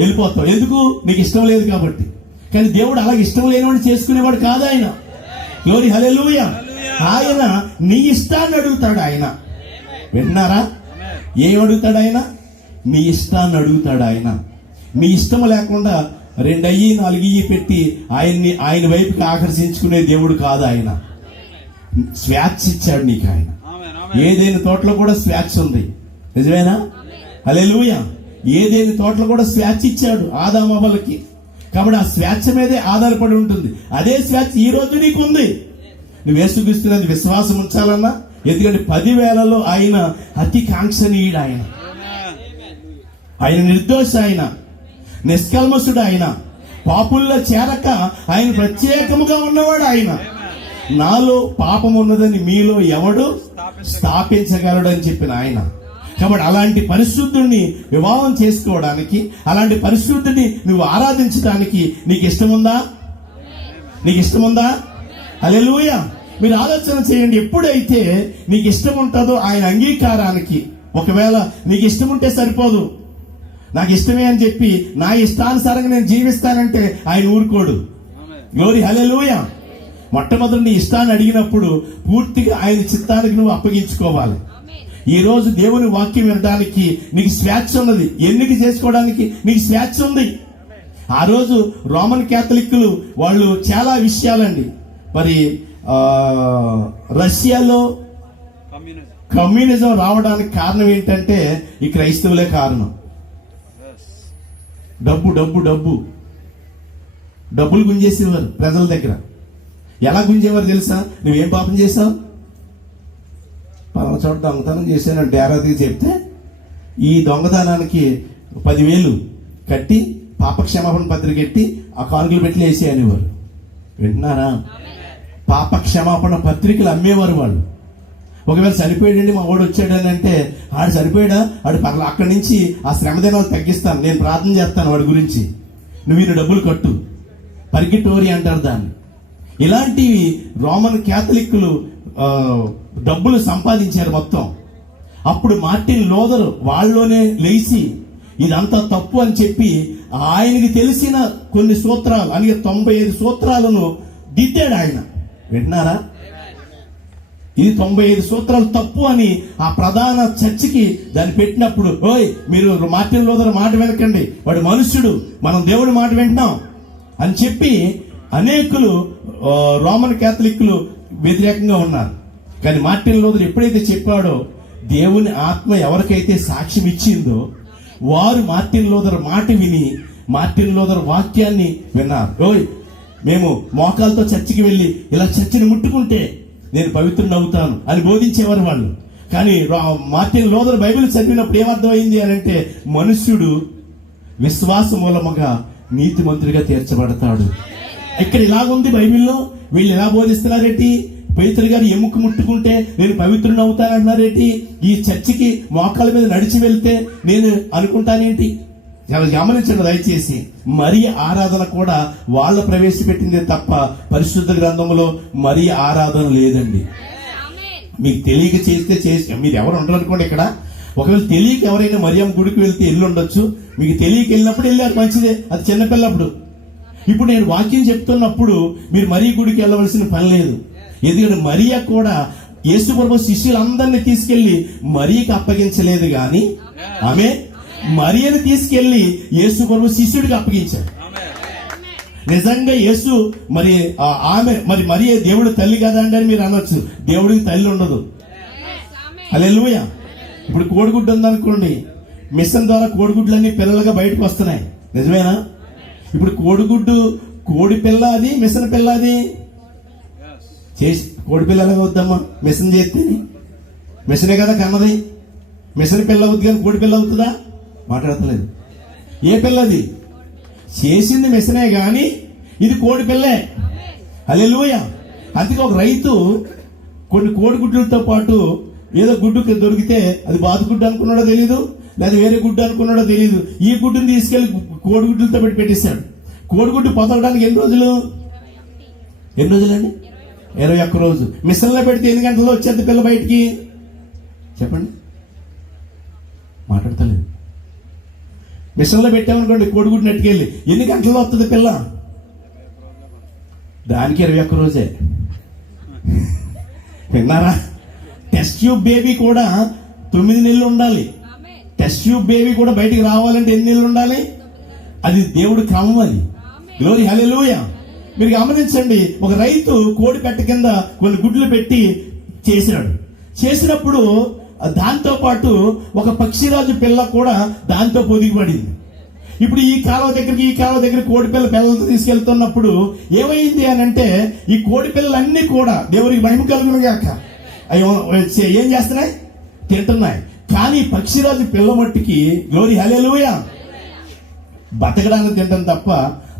వెళ్ళిపోతావు. ఎందుకు? నీకు ఇష్టం లేదు కాబట్టి. కానీ దేవుడు అలాగే ఇష్టం లేనివాడు చేసుకునేవాడు కాదు ఆయన. గ్లోరీ, హల్లెలూయా. ఆయన నీ ఇష్టాన్ని అడుగుతాడు. ఆయన విన్నారా? ఏం అడుగుతాడు ఆయన? నీ ఇష్టాన్ని అడుగుతాడు ఆయన. నీ ఇష్టం లేకుండా 2 అయ్యి 4 ఇయ్యి పెట్టి ఆయన వైపుకి ఆకర్షించుకునే దేవుడు కాదు ఆయన. స్వేచ్ఛ ఇచ్చాడు నీకు ఆయన. ఏదైనా తోటలో కూడా స్వేచ్ఛ ఉంది, నిజమేనా? హల్లెలూయా. ఏదైనా తోటలో కూడా స్వేచ్ఛ ఇచ్చాడు ఆదాము అవ్వలకి. కాబట్టి ఆ స్వేచ్ఛ మీదే ఆధారపడి ఉంటుంది. అదే స్వేచ్ఛ ఈ రోజు నీకు ఉంది. నువ్వు యేసుక్రీస్తునందు విశ్వాసం ఉంచాలన్నా, ఎందుకంటే 10,000లో ఆయన అతి కాంక్షణీయుడు. ఆయన నిర్దోష, ఆయన నిష్కల్మషుడు, ఆయన పాపుల్లో చేరక ఆయన ప్రత్యేకముగా ఉన్నవాడు. ఆయన నాలో పాపం ఉన్నదని మీలో ఎవడు స్థాపించగలడు అని చెప్పిన ఆయన. కాబట్టి అలాంటి పరిశుద్ధుడిని వివాహం చేసుకోవడానికి, అలాంటి పరిశుద్ధుడిని నువ్వు ఆరాధించడానికి నీకు ఇష్టముందా? నీకు ఇష్టముందా? హల్లెలూయా. మీరు ఆలోచన చేయండి. ఎప్పుడైతే నీకు ఇష్టం ఉంటుందో ఆయన అంగీకారానికి, ఒకవేళ నీకు ఇష్టం ఉంటే సరిపోదు. నాకు ఇష్టమే అని చెప్పి నా ఇష్టానుసారంగా నేను జీవిస్తానంటే ఆయన ఊరుకోడు. గ్లోరీ, హల్లెలూయా. మొట్టమొదటి నీ ఇష్టాన్ని అడిగినప్పుడు పూర్తిగా ఆయన చిత్తానికి నువ్వు అప్పగించుకోవాలి. ఈ రోజు దేవుని వాక్యం వినడానికి నీకు స్వేచ్ఛ ఉన్నది, ఎన్నిక చేసుకోవడానికి నీకు స్వేచ్ఛ ఉంది. ఆ రోజు రోమన్ క్యాథలిక్లు వాళ్ళు చాలా విషయాలండి. మరి రష్యాలో కమ్యూనిజం రావడానికి కారణం ఏంటంటే ఈ క్రైస్తవులే కారణం. డబ్బులు గుంజేసేవారు ప్రజల దగ్గర. ఎలా గుంజేవారు తెలుసా? నువ్వేం పాపం చేశావు? పలానా చోట దొంగతనం చేశాను డేరాది చెప్తే ఈ దొంగతనానికి 10,000 కట్టి పాప క్షమాపణ పత్రిక ఎట్టి ఆ కానుకలు పెట్టి వేసేయనివారు. వింటున్నారా? పాప క్షమాపణ పత్రికలు అమ్మేవారు వాళ్ళు. ఒకవేళ చనిపోయాడండి మా వాడు వచ్చాడని అంటే ఆడు చనిపోయాడా, ఆడు అక్కడి నుంచి ఆ శ్రమ దినాలు తగ్గిస్తాను, నేను ప్రార్థన చేస్తాను వాడి గురించి, నువ్వు ఈయన డబ్బులు కట్టు, పరిగిటోరి అంటారు దాన్ని. ఇలాంటివి రోమన్ క్యాథలిక్లు డబ్బులు సంపాదించారు మొత్తం. అప్పుడు మార్టిన్ లూథర్ వాళ్ళలోనే లేచి ఇదంతా తప్పు అని చెప్పి ఆయనకి తెలిసిన కొన్ని సూత్రాలు, అలాగే 95 సూత్రాలను దిద్దాడు ఆయన. వింటున్నారా? ఇది 95 సూత్రాలు తప్పు అని ఆ ప్రధాన చర్చికి దాన్ని పెట్టినప్పుడు, ఓయ్ మీరు మార్టిన్ లూథర్ మాట వినకండి, వాడు మనుష్యుడు, మనం దేవుడి మాట వింటున్నాం అని చెప్పి అనేకులు రోమన్ క్యాథలిక్లు వ్యతిరేకంగా ఉన్నారు. కానీ మార్టిన్ లూథర్ ఎప్పుడైతే చెప్పాడో, దేవుని ఆత్మ ఎవరికైతే సాక్ష్యం ఇచ్చిందో వారు మార్టిన్ లూథర్ మాట విని మార్టిన్ లూథర్ వాక్యాన్ని విన్నారు. ఓయ్ మేము మోకాలతో చర్చికి వెళ్ళి ఇలా చర్చిని ముట్టుకుంటే నేను పవిత్రుని అవుతాను అని బోధించేవారు వాళ్ళు. కానీ మార్టిన్ లూథర్ బైబిల్ చదివినప్పుడు ఏమర్థమైంది అని అంటే, మనుష్యుడు విశ్వాస మూలముగా నీతిమంతుడిగా తీర్చబడతాడు. ఇక్కడ ఇలాగుంది బైబిల్లో. వీళ్ళు ఎలా బోధిస్తున్నారేంటి? పేతురు గారు ఎముక ముట్టుకుంటే నేను పవిత్రుని అవుతానంటున్నారేంటి? ఈ చర్చికి మోకాళ్ళ మీద నడిచి వెళ్తే నేను అనుకుంటానేంటి? గమనించండి దయచేసి. మరియ ఆరాధన కూడా వాళ్ళ ప్రవేశపెట్టిందే తప్ప పరిశుద్ధ గ్రంథంలో మరియ ఆరాధన లేదండి. మీకు తెలియక చేస్తే మీరు ఎవరు ఉండరు అనుకోండి ఇక్కడ. ఒకవేళ తెలియక ఎవరైనా మరియమ్మ గుడికి వెళ్తే వెళ్ళి ఉండొచ్చు. మీకు తెలియక వెళ్ళినప్పుడు వెళ్ళారు, మంచిదే, అది చిన్నపిల్లప్పుడు. ఇప్పుడు నేను వాక్యం చెప్తున్నప్పుడు మీరు మరియ గుడికి వెళ్ళవలసిన పని లేదు. ఎందుకంటే మరియ కూడా యేసు ప్రభు శిష్యులందరినీ తీసుకెళ్లి మరియకి అప్పగించలేదు, గాని ఆమె మరియను తీసుకెళ్లి యేసు ప్రభు శిష్యుడికి అప్పగించారు. నిజంగా యేసు మరి ఆమె మరి మరియ దేవుడు తల్లి కదా అండి అని మీరు అనొచ్చు. దేవుడికి తల్లి ఉండదు. హల్లెలూయా. ఇప్పుడు కోడిగుడ్డు ఉందనుకోండి, మిషన్ ద్వారా కోడిగుడ్లన్నీ పిల్లలుగా బయటకు వస్తున్నాయి, నిజమేనా? ఇప్పుడు కోడిగుడ్డు కోడి పిల్ల అది, మిషన్ పిల్ల అది. చేసి కోడి పిల్ల ఎలాగ వద్దమ్మా? మిషన్ చేస్తే మిషనే కదా కన్నది. మిషన్ పిల్ల అవుతుంది కానీ కోడి పిల్ల అవుతుందా? మాట్లాడతలేదు. ఏ పిల్లది? చేసింది మిషనే గాని ఇది కోడి పిల్లే. హల్లెలూయా. అందుకే ఒక రైతు కొన్ని కోడిగుడ్లతో పాటు ఏదో గుడ్డు దొరికితే అది బాతుగుడ్డు అనుకున్నాడో తెలియదు, లేదా వేరే గుడ్డు అనుకున్నాడో తెలియదు, ఈ గుడ్డుని తీసుకెళ్లి కోడిగుడ్లతో పెట్టి పెట్టేశాడు. కోడిగుడ్డు పొదవడానికి ఎన్ని రోజులు? ఎన్ని రోజులండి? 21 రోజు. మిషన్లో పెడితే ఎన్ని గంటల్లో వచ్చేది పిల్ల బయటికి? చెప్పండి, మాట్లాడతలేదు. మిషన్లో పెట్టామనుకోండి కోడిగుడ్డు నెట్టుకెళ్ళి ఎన్ని గంటల్లో వస్తుంది పిల్ల? దానికి 21 రోజే. విన్నారా? టెస్ట్ ట్యూబ్ బేబీ కూడా 9 నెలలు ఉండాలి. టెస్ట్ ట్యూబ్ బేబీ కూడా బయటికి రావాలంటే ఎన్ని నెలలు ఉండాలి? అది దేవుడి క్రమం. అది గ్లోరీ, హల్లెలూయా. మీరు గమనించండి, ఒక రైతు కోడి పెట్ట కింద కొన్ని గుడ్లు పెట్టి చేసినప్పుడు దాంతో పాటు ఒక పక్షిరాజు పిల్ల కూడా దాంతో పొదిగిపడింది. ఇప్పుడు ఈ కాలువ దగ్గర కోడి పిల్లలతో తీసుకెళ్తున్నప్పుడు ఏమైంది అని అంటే, ఈ కోడి పిల్లలన్నీ కూడా దేవుడికి మహిమ కలుగును గాక ఏం చేస్తున్నాయి? తింటున్నాయి. కానీ పక్షిరాజు పిల్ల మట్టికి, గ్లోరీ హల్లెలూయా, బతకడానికి తింటాం తప్ప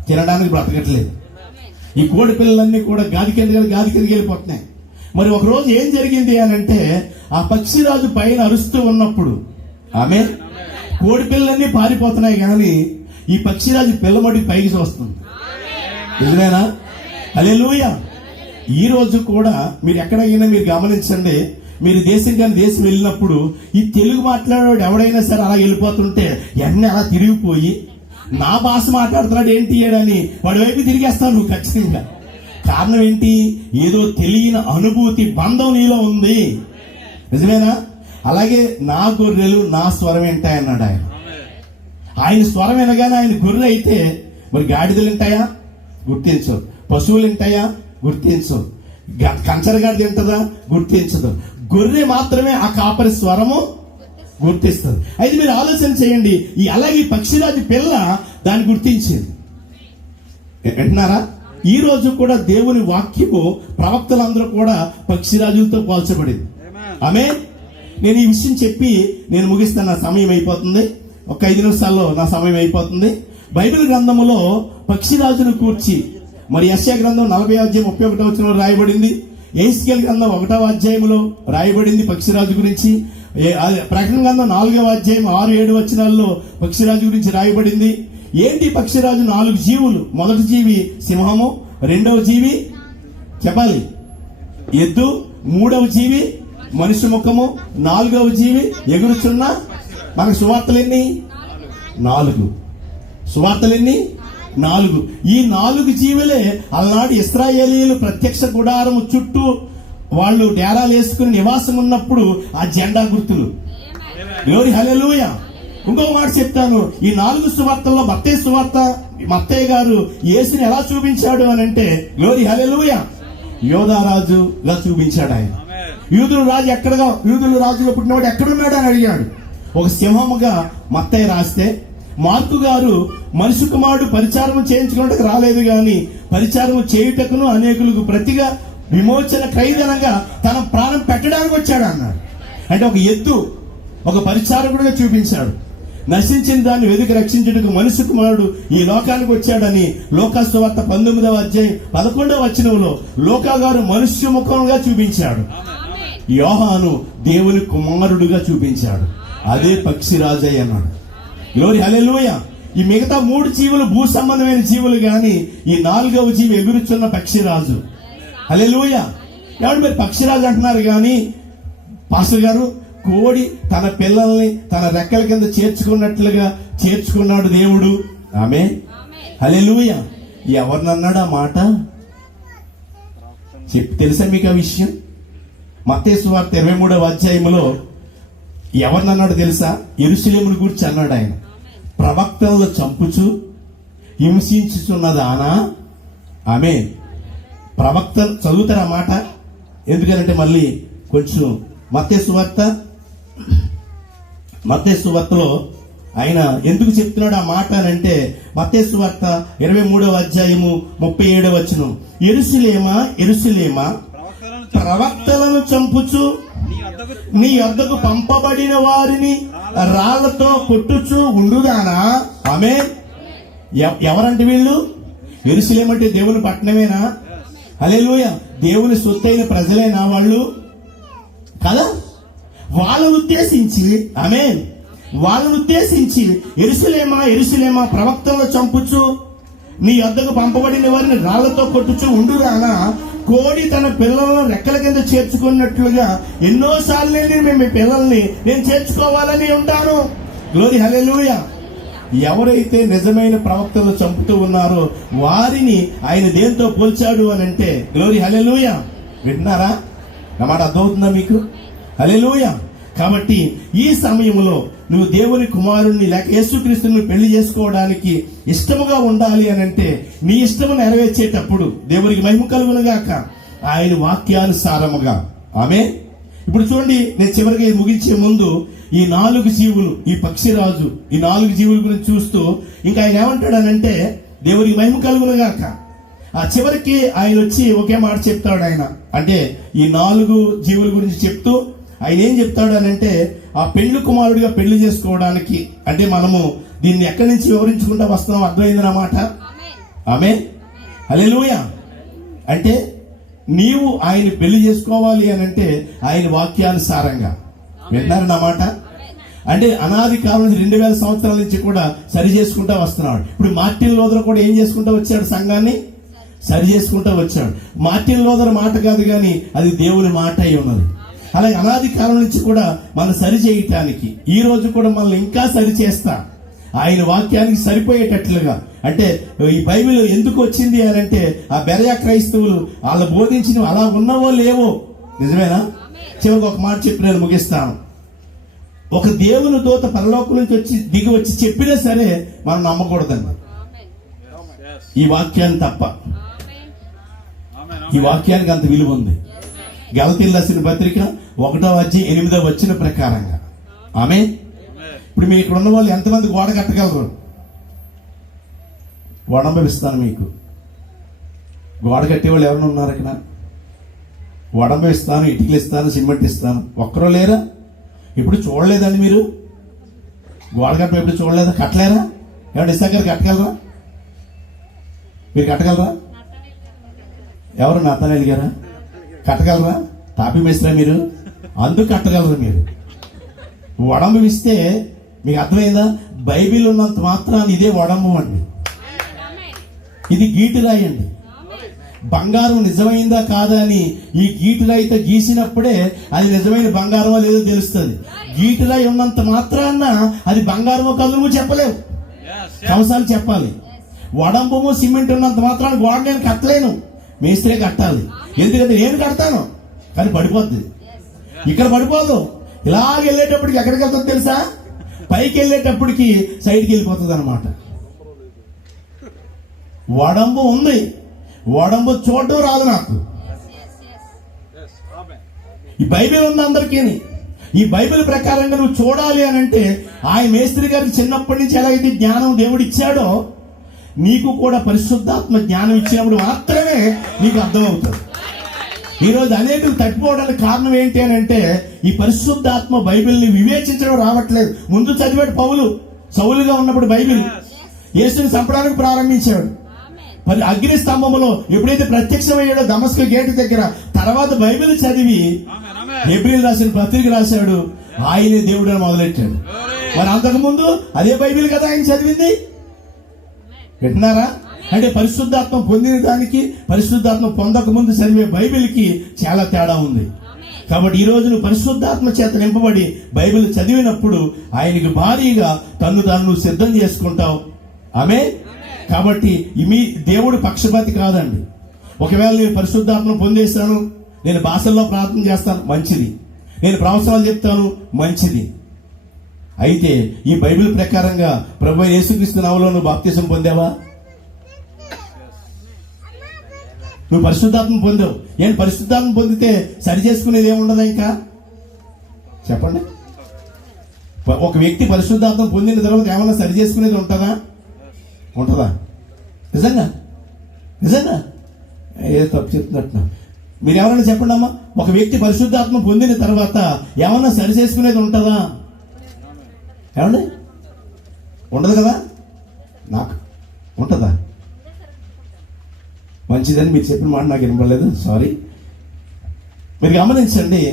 తినడానికి బ్రతకట్లేదు. ఈ కోడి పిల్లలన్నీ కూడా గాది కిందకి వెళ్ళిపోతున్నాయి. మరి ఒక రోజు ఏం జరిగింది అని అంటే, ఆ పక్షిరాజు పైన అరుస్తూ ఉన్నప్పుడు ఆమె కోడి పిల్లలన్నీ పారిపోతున్నాయి, కానీ ఈ పక్షిరాజు పిల్లమడికి పైకి చూస్తుంది. నిజమేనా? హల్లెలూయా. ఈ రోజు కూడా మీరు ఎక్కడైనా మీరు గమనించండి, మీరు దేశం వెళ్ళినప్పుడు ఈ తెలుగు మాట్లాడేవాడు ఎవడైనా సరే అలా వెళ్ళిపోతుంటే ఎన్ని అలా తిరిగిపోయి నా భాష మాట్లాడుతున్నాడు ఏంటి అని వాడి వైపు తిరిగేస్తావు నువ్వు ఖచ్చితంగా. కారణం ఏంటి? ఏదో తెలియని అనుభూతి, బంధం నీలో ఉంది. నిజమేనా? అలాగే నా గొర్రెలు నా స్వరం వింటాయన్నాడు ఆయన. ఆయన స్వరం వినగానే ఆయన గొర్రెలు అయితే మరి గాడిదలు వింటాయా? గుర్తించవు. పశువులు వింటాయా? గుర్తించవు. కంచరగాడి తింటదా? గుర్తించదు. గొర్రె మాత్రమే ఆ కాపరి స్వరము గుర్తిస్తుంది. అయితే మీరు ఆలోచన చేయండి, అలాగే పక్షిరాజు పిల్ల దాన్ని గుర్తించింది. వింటున్నారా? ఈ రోజు కూడా దేవుని వాక్యము ప్రవక్తలందరూ కూడా పక్షిరాజులతో పోల్చబడింది. ఆమేన్. నేను ఈ విషయం చెప్పి నేను ముగిస్తాను, నా సమయం అయిపోతుంది. ఒక 5 నిమిషాల్లో నా సమయం అయిపోతుంది. బైబిల్ గ్రంథములో పక్షిరాజును కూర్చి మరి యెషయా గ్రంథం 40వ అధ్యాయం 31వ వచనంలో రాయబడింది. ఎహెజ్కేలు గ్రంథం 1వ అధ్యాయంలో రాయబడింది పక్షిరాజు గురించి. ప్రకటన గ్రంథం 4వ అధ్యాయం 6-7 వచనాల్లో పక్షిరాజు గురించి రాయబడింది. ఏంటి పక్షిరాజు? 4 జీవులు. మొదటి జీవి సింహము, రెండవ జీవి చెప్పాలి ఎద్దు, మూడవ జీవి మనిషి ముఖము, 4వ జీవి ఎగురుచున్న. మనకు సువార్తలు ఎన్ని? 4. సువార్తలు ఎన్ని? 4. ఈ 4 జీవులే అలనాడు ఇశ్రాయేలీయులు ప్రత్యక్ష గుడారము చుట్టూ వాళ్ళు డేరాలు వేసుకుని నివాసం ఉన్నప్పుడు ఆ జెండా గుర్తులు. గ్లోరీ హల్లెలూయా. ఇంకొక మాట చెప్తాను, ఈ 4 సువార్తల్లో మత్తయి సువార్త, మత్తయి గారు యేసుని ఎలా చూపించాడు అని అంటే, గ్లోరీ హల్లెలూయా, యోధారాజుగా చూపించాడు ఆయన. యూదుల రాజుగా పుట్టినవాడు ఎక్కడున్నాడు అని అడిగాడు. ఒక సింహముగా మత్తయి రాస్తే, మార్కు గారు మనిషి కుమారుడు పరిచారము చేయించుకోవడానికి రాలేదు గాని పరిచారము చేయుటకును అనేకులకు ప్రతిగా విమోచన క్రయధనంగా తన ప్రాణం పెట్టడానికి వచ్చాడు అన్నాడు. అంటే ఒక ఎద్దు ఒక పరిచారకుడిగా చూపించాడు. నశించిన దాన్ని వెతికి రక్షించుటకు మనుష్య కుమారుడు ఈ లోకానికి వచ్చాడని లోకాసు సువార్త 19వ అధ్యాయం 11వ వచనంలో లోకా గారు మనుష్య ముఖంగా చూపించాడు. యోహాను దేవుని కుమారుడుగా చూపించాడు. అదే పక్షిరాజయ్య అన్నాడు. గ్లోరీ హల్లెలూయా. ఈ మిగతా 3 జీవులు భూ సంబంధమైన జీవులు గాని ఈ 4వ జీవి ఎగురుచున్న పక్షిరాజు. హల్లెలూయా. ఎవరు మీరు పక్షిరాజు అంటున్నారు కానీ పాస్టర్ గారు, కోడి తన పిల్లల్ని తన రెక్కల కింద చేర్చుకున్నట్లుగా చేర్చుకున్నాడు దేవుడు. ఆమేన్. హల్లెలూయా. ఎవరినన్నాడు ఆ మాట? తెలుసా మీకు ఆ విషయం? మత్తయి సువార్త 23వ అధ్యాయంలో ఎవరినన్నాడు తెలుసా? యెరూషలేమును గురించి అన్నాడు ఆయన. ప్రవక్తలను చంపుచు హింసించుచున్నదానా? ఆమేన్. ప్రవక్త చదువుతారా మాట? ఎందుకంటే మళ్ళీ కొంచెం మత్తయి సువార్తలో ఆయన ఎందుకు చెప్తున్నాడు ఆ మాట అని అంటే, మత్తయి సువార్త 23వ అధ్యాయము 37వ వచనం, యెరూషలేమా యెరూషలేమా ప్రవక్తలను చంపుచు నీ యొద్దకు పంపబడిన వారిని రాళ్లతో కొట్టుచు ఉండుదానా? ఆమేన్. ఎవరంటే వీళ్ళు? యెరూషలేము అంటే దేవుని పట్టణమేనా? హల్లెలూయా. దేవుని సొత్తైన ప్రజలేనా వాళ్ళు? కదా. వాళ్ళను ఉద్దేశించి ఆమేన్, వాళ్ళను ఉద్దేశించి యెరూషలేమా యెరూషలేమా ప్రవక్తలను చంపుచు నీ యొద్దకు పంపబడిన వారిని రాళ్లతో కొట్టుచు ఉండుదానా? కోడి తన పిల్లలను రెక్కల కింద చేర్చుకున్నట్లుగా ఎన్నోసార్లు మేము మీ పిల్లల్ని నేను చేర్చుకోవాలని ఉంటాను. గ్లోరీ హల్లెలూయా. ఎవరైతే నిజమైన ప్రవక్తలు చంపుతూ ఉన్నారో వారిని ఆయన దేంతో పోల్చాడు అని అంటే, గ్లోరీ హల్లెలూయా. వింటున్నారా? నా మాట అర్థమవుతుందా మీకు? హల్లెలూయా. కాబట్టి ఈ సమయంలో నువ్వు దేవుని కుమారుణ్ణి లేక యేసుక్రీస్తుని పెళ్లి చేసుకోవడానికి ఇష్టముగా ఉండాలి అని అంటే, నీ ఇష్టము నెరవేర్చేటప్పుడు దేవునికి మహిమ కలుగునుగాక ఆయన వాక్యానుసారముగా. ఆమేన్. ఇప్పుడు చూడండి, నేను చివరిగా ఇది ముగించే ముందు ఈ 4 జీవులు, ఈ పక్షిరాజు, ఈ 4 జీవుల గురించి చూస్తూ ఇంకా ఆయన ఏమంటాడనంటే, దేవునికి మహిమ కలుగునుగాక. ఆ చివరికి ఆయన వచ్చి ఒకే మాట చెప్తాడు. ఆయన అంటే ఈ 4 జీవుల గురించి చెప్తూ ఆయన ఏం చెప్తాడు అని అంటే, ఆ పెళ్లి కుమారుడిగా పెళ్లి చేసుకోవడానికి అంటే మనము దీన్ని ఎక్కడి నుంచి వివరించుకుంటా వస్తున్నాం, అర్థమైందన్నమాట. ఆమేన్. హల్లెలూయా. అంటే నీవు ఆయన పెళ్లి చేసుకోవాలి అని అంటే ఆయన వాక్యానుసారంగా. విన్నారన్నమాట. అంటే అనాది కాలం నుంచి 2000 సంవత్సరాల నుంచి కూడా సరి చేసుకుంటా వస్తున్నాడు. ఇప్పుడు మార్టిన్ లూథర్ కూడా ఏం చేసుకుంటా వచ్చాడు? సంఘాన్ని సరి చేసుకుంటా వచ్చాడు. మార్టిన్ లూథర్ మాట కాదు కానీ అది దేవుని మాట అయి ఉన్నది. అలాగే అనాది కాలం నుంచి కూడా మనం సరి చేయటానికి ఈ రోజు కూడా మనల్ని ఇంకా సరి చేస్తా ఆయన వాక్యానికి సరిపోయేటట్లుగా. అంటే ఈ బైబిల్ ఎందుకు వచ్చింది అని అంటే, ఆ బెరయా క్రైస్తవులు వాళ్ళు బోధించినవి అలా ఉన్నవో లేవో, నిజమేనా? చివరికి ఒక మాట చెప్పి నేను ముగిస్తాను. ఒక దేవుని దూత పరలోకం నుంచి వచ్చి దిగి వచ్చి చెప్పినా సరే మనం నమ్మకూడదండి ఈ వాక్యాన్ని తప్ప. ఈ వాక్యానికి అంత విలువ ఉంది. గలతీయులకు రాసిన పత్రిక 1వ అధ్యాయం 8వ వచనం ప్రకారంగా. ఆమేన్. ఇప్పుడు మీరు ఇక్కడ ఉన్న వాళ్ళు ఎంతమంది గోడ కట్టగలరు? వడంబిస్తాను మీకు. గోడ కట్టేవాళ్ళు ఎవరైనా ఉన్నారు ఇక్కడ? వడంబిస్తాను, ఇటుకలు ఇస్తాను, సిమెంట్ ఇస్తాను. ఒక్కరో లేరా? ఇప్పుడు చూడలేదండి మీరు? గోడ కట్టడం ఎప్పుడు చూడలేదా? కట్టలేరా? ఎవరు ఇస్తా గారు కట్టగలరా? మీరు కట్టగలరా? ఎవరు? నతనేలు గారా? కట్టగలరా? తాపి మేస్త్రా మీరు? అందుకు కట్టగలరు మీరు. వడంబు ఇస్తే మీకు అర్థమైందా? బైబిల్ ఉన్నంత మాత్రాన్ని ఇదే వడంబు అండి. ఇది గీటురాయి అండి. బంగారం నిజమైందా కాదా అని ఈ గీటురాయితో గీసినప్పుడే అది నిజమైన బంగారమో లేదో తెలుస్తుంది. గీటురాయి ఉన్నంత మాత్రాన్న అది బంగారమో కాదు నువ్వు చెప్పలేవు, కంసాలు చెప్పాలి. వడంబము సిమెంట్ ఉన్నంత మాత్రాన్ని గోడ నేను కట్టలేను, మేస్త్రే కట్టాలి. ఎందుకంటే నేను కడతాను కానీ పడిపోద్ది. ఇక్కడ పడిపోదు. ఇలాగ వెళ్ళేటప్పటికి ఎక్కడికి వెళ్తుంది తెలుసా? పైకి వెళ్ళేటప్పటికి సైడ్కి వెళ్ళిపోతుంది అనమాట. వడంబు ఉంది, వడంబు చూడటం రాదు నాకు. ఈ బైబిల్ ఉంది అందరికీ. ఈ బైబిల్ ప్రకారంగా నువ్వు చూడాలి అని అంటే, ఆయన మేస్త్రి గారికి చిన్నప్పటి నుంచి ఎలాగైతే జ్ఞానం దేవుడు ఇచ్చాడో నీకు కూడా పరిశుద్ధాత్మ జ్ఞానం ఇచ్చినప్పుడు మాత్రమే నీకు అర్థమవుతుంది. ఈ రోజు అనేకులు తప్పిపోవడానికి కారణం ఏంటి అని అంటే ఈ పరిశుద్ధాత్మ బైబిల్ని వివేచించడం రావట్లేదు. ముందు చదివాడు పౌలు, సౌలుగా ఉన్నప్పుడు బైబిల్ యేసుని చంపడానికి ప్రారంభించాడు. మరి అగ్ని స్తంభములో ఎప్పుడైతే ప్రత్యక్షమయ్యాడో దమస్కు గేటు దగ్గర, తర్వాత బైబిల్ చదివి హెబ్రీయులు రాసిన పత్రిక రాశాడు, ఆయనే దేవుడు అని మొదలెట్టాడు. మరి అంతకు ముందు అదే బైబిల్ కదా ఆయన చదివింది. వింటున్నారా? అంటే పరిశుద్ధాత్మ పొందిన దానికి పరిశుద్ధాత్మ పొందక ముందు చదివే బైబిల్కి చాలా తేడా ఉంది. కాబట్టి ఈ రోజు నువ్వు పరిశుద్ధాత్మ చేత నింపబడి బైబిల్ చదివినప్పుడు ఆయనకి భారీగా తాను సిద్ధం చేసుకుంటావు. ఆమె కాబట్టి మీ దేవుడు పక్షపాతి కాదండి. ఒకవేళ నేను పరిశుద్ధాత్మ పొందేశాను, నేను భాషల్లో ప్రార్థన చేస్తాను, మంచిది. నేను ప్రవచనాలు చెప్తాను, మంచిది. అయితే ఈ బైబిల్ ప్రకారంగా ప్రభువైన యేసుక్రీస్తు నామములో నువ్వు బాప్తిసం పొందావా? నువ్వు పరిశుద్ధాత్మ పొందావు. ఏం పరిశుద్ధాత్మ పొందితే సరి చేసుకునేది ఏముండదా? ఇంకా చెప్పండి. ఒక వ్యక్తి పరిశుద్ధాత్మ పొందిన తర్వాత ఏమన్నా సరి చేసుకునేది ఉంటుందా? నిజంగా ఏ తప్పు చెప్తున్నట్టు మీరు ఎవరైనా చెప్పండి అమ్మా. ఒక వ్యక్తి పరిశుద్ధాత్మ పొందిన తర్వాత ఏమన్నా సరి చేసుకునేది ఉంటుందా? ఏమండి? ఉండదు కదా. నాకు ఉంటుందా? మంచిదని మీరు చెప్పిన మాట నాకు వినపడలేదు, సారీ. మీరు గమనించండి,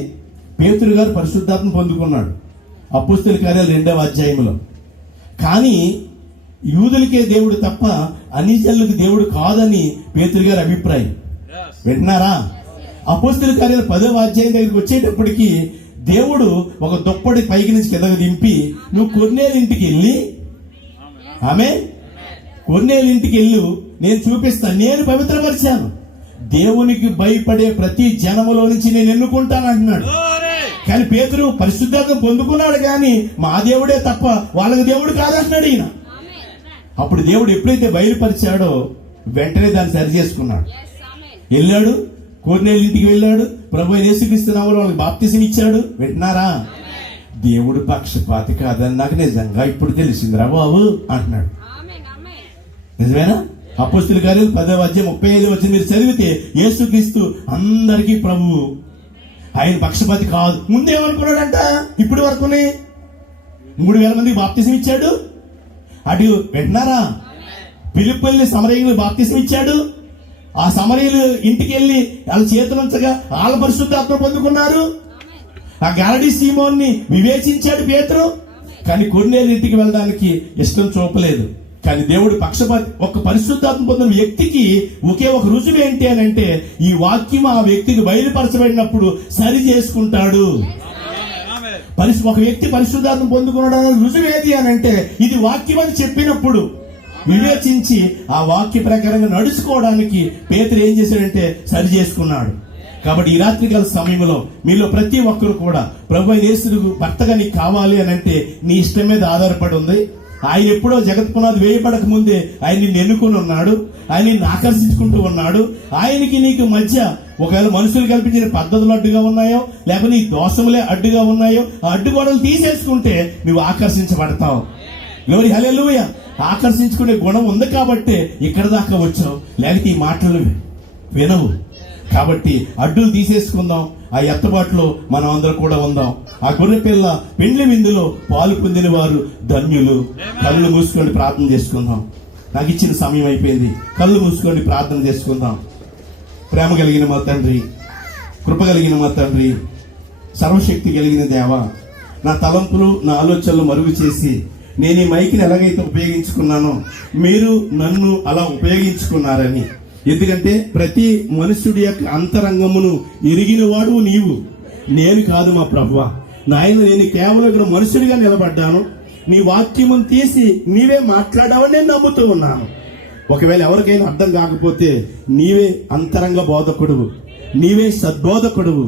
పేతురు గారు పరిశుద్ధాత్మ పొందుకున్నాడు అపోస్తలుల కార్యాలు 2వ అధ్యాయంలో. కానీ యూదులకే దేవుడు తప్ప అన్యజనులకు దేవుడు కాదని పేతురు గారి అభిప్రాయం. వింటున్నారా? అపోస్తలుల కార్యాలు 10వ అధ్యాయం దగ్గరికి వచ్చేటప్పటికి దేవుడు ఒక దుప్పటి పైకి నుంచి కిందకు దింపి, నువ్వు కొర్నేలింటికి వెళ్ళి, కొర్నేలింటికి వెళ్ళు, నేను చూపిస్తాను, నేను పవిత్రపరిచాను, దేవునికి భయపడే ప్రతి జనములో నుంచి నేను ఎన్నుకుంటాను అంటున్నాడు. కానీ పేతురు పరిశుద్ధాత్మ పొందుకున్నాడు, కానీ మా దేవుడే తప్ప వాళ్ళకి దేవుడు కాదంటున్నాడు ఈయన. అప్పుడు దేవుడు ఎప్పుడైతే బయలుపరిచాడో వెంటనే దాన్ని సరి చేసుకున్నాడు. వెళ్ళాడు, కొర్నేలింటికి వెళ్ళాడు, ప్రభువైన యేసుక్రీస్తు నామములో వాళ్ళకి బాప్తిసం ఇచ్చాడు. వింటున్నారా? దేవుడు పక్షపాతి కాదని నాకు నిజంగా ఇప్పుడు తెలిసిందిరా బాబు అంటున్నాడు. నిజమేనా? అపోస్తలుల కార్యాలు 10వ అధ్యాయం 35 వచ్చి మీరు చదివితే యేసుక్రీస్తు అందరికీ ప్రభువు, ఆయన పక్షపాతి కాదు. ముందేమనుకున్నాడంట? ఇప్పటి వరకునే 3000 మందికి బాప్తిసం ఇచ్చాడు. అటు వింటున్నారా? ఫిలిప్పీయుల్ని సమరయులు బాప్తిసం ఇచ్చాడు. ఆ సమరయులు ఇంటికి వెళ్ళి వాళ్ళ చేతులుంచగా వాళ్ళ పరిశుద్ధాత్మ పొందుకున్నారు. ఆ గారడీ సీమోన్ని వివేచించాడు పేతురు, కానీ కొర్నేలు ఇంటికి వెళ్ళడానికి ఇష్టం చూపలేదు. కానీ దేవుడు పక్షపాతి. ఒక పరిశుద్ధాత్మ పొందిన వ్యక్తికి ఒకే ఒక రుజువు ఏంటి అని అంటే, ఈ వాక్యం ఆ వ్యక్తికి బయలుపరచబడినప్పుడు సరి చేసుకుంటాడు. ఒక వ్యక్తి పరిశుద్ధాత్మ పొందుకున్నాడు రుజువు ఏది అని అంటే, ఇది వాక్యం అని చెప్పినప్పుడు వివేచించి ఆ వాక్య ప్రకారంగా నడుచుకోవడానికి పేతురు ఏం చేశాడంటే సరి చేసుకున్నాడు. కాబట్టి ఈ రాత్రికాల సమయంలో మీలో ప్రతి ఒక్కరు కూడా ప్రభువైన యేసుకు భర్తగా నీకు కావాలి అని అంటే నీ ఇష్టం మీద ఆధారపడి ఉంది. ఆయన ఎప్పుడో జగత్ పునాది వేయబడక ముందే ఆయన నిన్ను ఎన్నుకుని ఉన్నాడు, ఆయన నిన్ను ఆకర్షించుకుంటూ ఉన్నాడు. ఆయనకి నీకు మధ్య ఒకవేళ మనుషులు కల్పించిన పద్ధతులు అడ్డుగా ఉన్నాయో, లేకపోతే నీ దోషములే అడ్డుగా ఉన్నాయో, ఆ అడ్డుగోడలు తీసేసుకుంటే నువ్వు ఆకర్షించబడతావు. ఎవరి హల్లెలూయా. ఆకర్షించుకునే గుణం ఉంది కాబట్టి ఇక్కడ దాకా వచ్చావు, లేకపోతే ఈ మాటలు వినవు. కాబట్టి అడ్డులు తీసేసుకుందాం, ఆ ఎత్తబాటులో మనం అందరూ కూడా ఉందాం. ఆ గొర్రె పిల్ల పెండ్లి విందులో పాలు పొందిన వారు ధన్యులు. కళ్ళు మూసుకొని ప్రార్థన చేసుకుందాం. నాకు ఇచ్చిన సమయం అయిపోయింది. కళ్ళు మూసుకొని ప్రార్థన చేసుకుందాం. ప్రేమ కలిగిన మా తండ్రి, కృప కలిగిన మా తండ్రి, సర్వశక్తి కలిగిన దేవా, నా తలంపులు నా ఆలోచనలు మరుగు చేసి నేను ఈ మైకిని ఎలాగైతే ఉపయోగించుకున్నానో మీరు నన్ను అలా ఉపయోగించుకున్నారని. ఎందుకంటే ప్రతి మనుషుడి యొక్క అంతరంగమును ఎరిగిన వాడు నీవు, నేను కాదు మా ప్రభువా. నాయన, నేను కేవలం ఇక్కడ మనుషుడిగా నిలబడ్డాను. నీ వాక్యమును తీసి నీవే మాట్లాడావని నేను నమ్ముతూ ఉన్నాను. ఒకవేళ ఎవరికైనా అర్థం కాకపోతే నీవే అంతరంగ బోధకుడువు, నీవే సద్బోధకుడువు,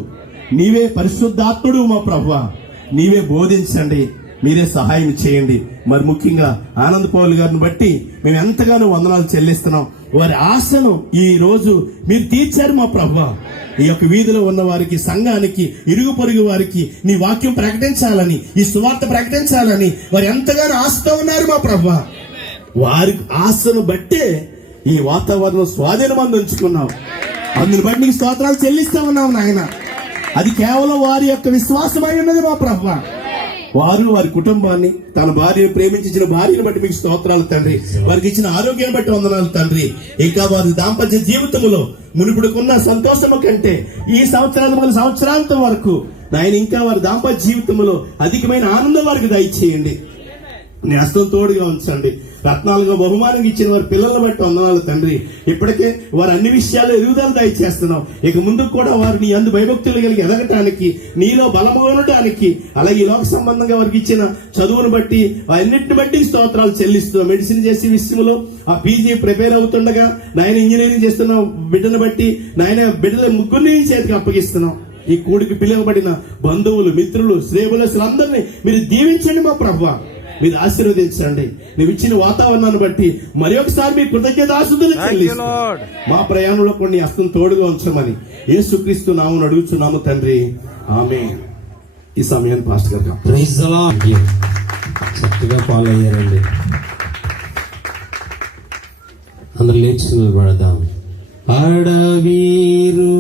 నీవే పరిశుద్ధాత్ముడు మా ప్రభువా. నీవే బోధించండి, మీరే సహాయం చేయండి. మరి ముఖ్యంగా ఆనంద్ పౌల్ గారిని బట్టి మేము ఎంతగానో వందనాలు చెల్లిస్తున్నాం. వారి ఆశను ఈ రోజు మీరు తీర్చారు మా ప్రభువా. ఈ యొక్క వీధిలో ఉన్న వారికి, సంఘానికి, ఇరుగు పొరుగు వారికి నీ వాక్యం ప్రకటించాలని, ఈ సువార్త ప్రకటించాలని వారు ఎంతగానో ఆశతో ఉన్నారు మా ప్రభువా. వారి ఆశను బట్టే ఈ వాతావరణం స్వాధీనం అందించుకున్నాం. అందుని బట్టి నీకు స్తోత్రాలు చెల్లిస్తా ఉన్నాం నాయన. అది కేవలం వారి యొక్క విశ్వాసమై ఉన్నది మా ప్రభువా. వారు వారి కుటుంబాన్ని, తన భార్యను ప్రేమించిన భార్యను బట్టి మీకు స్తోత్రాలు తండ్రి. వారికి ఇచ్చిన ఆరోగ్యాన్ని బట్టి వందనాలు తండ్రి. ఇంకా వారి దాంపత్య జీవితంలో మునుపుడుకున్న సంతోషము కంటే ఈ సంవత్సరాలు మొదలు సంవత్సరాంతం వరకు నాయన ఇంకా వారి దాంపత్య జీవితంలో అధికమైన ఆనందం వారికి దయచేయండి. నీ హస్తం తోడుగా ఉంచండి. రత్నాలుగా బహుమానం ఇచ్చిన వారి పిల్లలను బట్టి వందనాలు తండ్రి. ఇప్పటికే వారు అన్ని విషయాల్లో ఎదుగుదల దయచేస్తున్నాం. ఇక ముందుకు కూడా వారు నీ అందు భయభక్తులు కలిగి ఎదగటానికి, నీలో బలమవడానికి, అలాగే ఈ లోక సంబంధంగా వారికి ఇచ్చిన చదువును బట్టి అన్నింటిని బట్టి స్తోత్రాలు చెల్లిస్తున్నాం. మెడిసిన్ చేసే విషయంలో ఆ పీజీ ప్రిపేర్ అవుతుండగా నాయన ఇంజనీరింగ్ చేస్తున్న బిడ్డను బట్టి నాయన బిడ్డల ముగ్గురిని చేతికి అప్పగిస్తున్నాం. ఈ కూడికి పిలువబడిన బంధువులు, మిత్రులు, శ్రేయబులసులందరినీ మీరు దీవించండి మా ప్రభువా. మీరు ఆశీర్వదించండి. నువ్వు ఇచ్చిన వాతావరణాన్ని బట్టి మరి ఒకసారి మీ కృతజ్ఞతాస్తుతులు చెల్లిస్తున్నాం. మా ప్రయాణంలో కొన్ని హస్తం తోడుగా ఉంచమని యేసుక్రీస్తు నామమున అడుగుచున్నాము తండ్రి, ఆమేన్. ఈ సమయం పాస్టర్ గారు ప్రైజ్ ది లార్డ్. చక్కగా ఫాలో అయ్యారండి. అందరూ లేచి నిలబడదాం. అడవీరు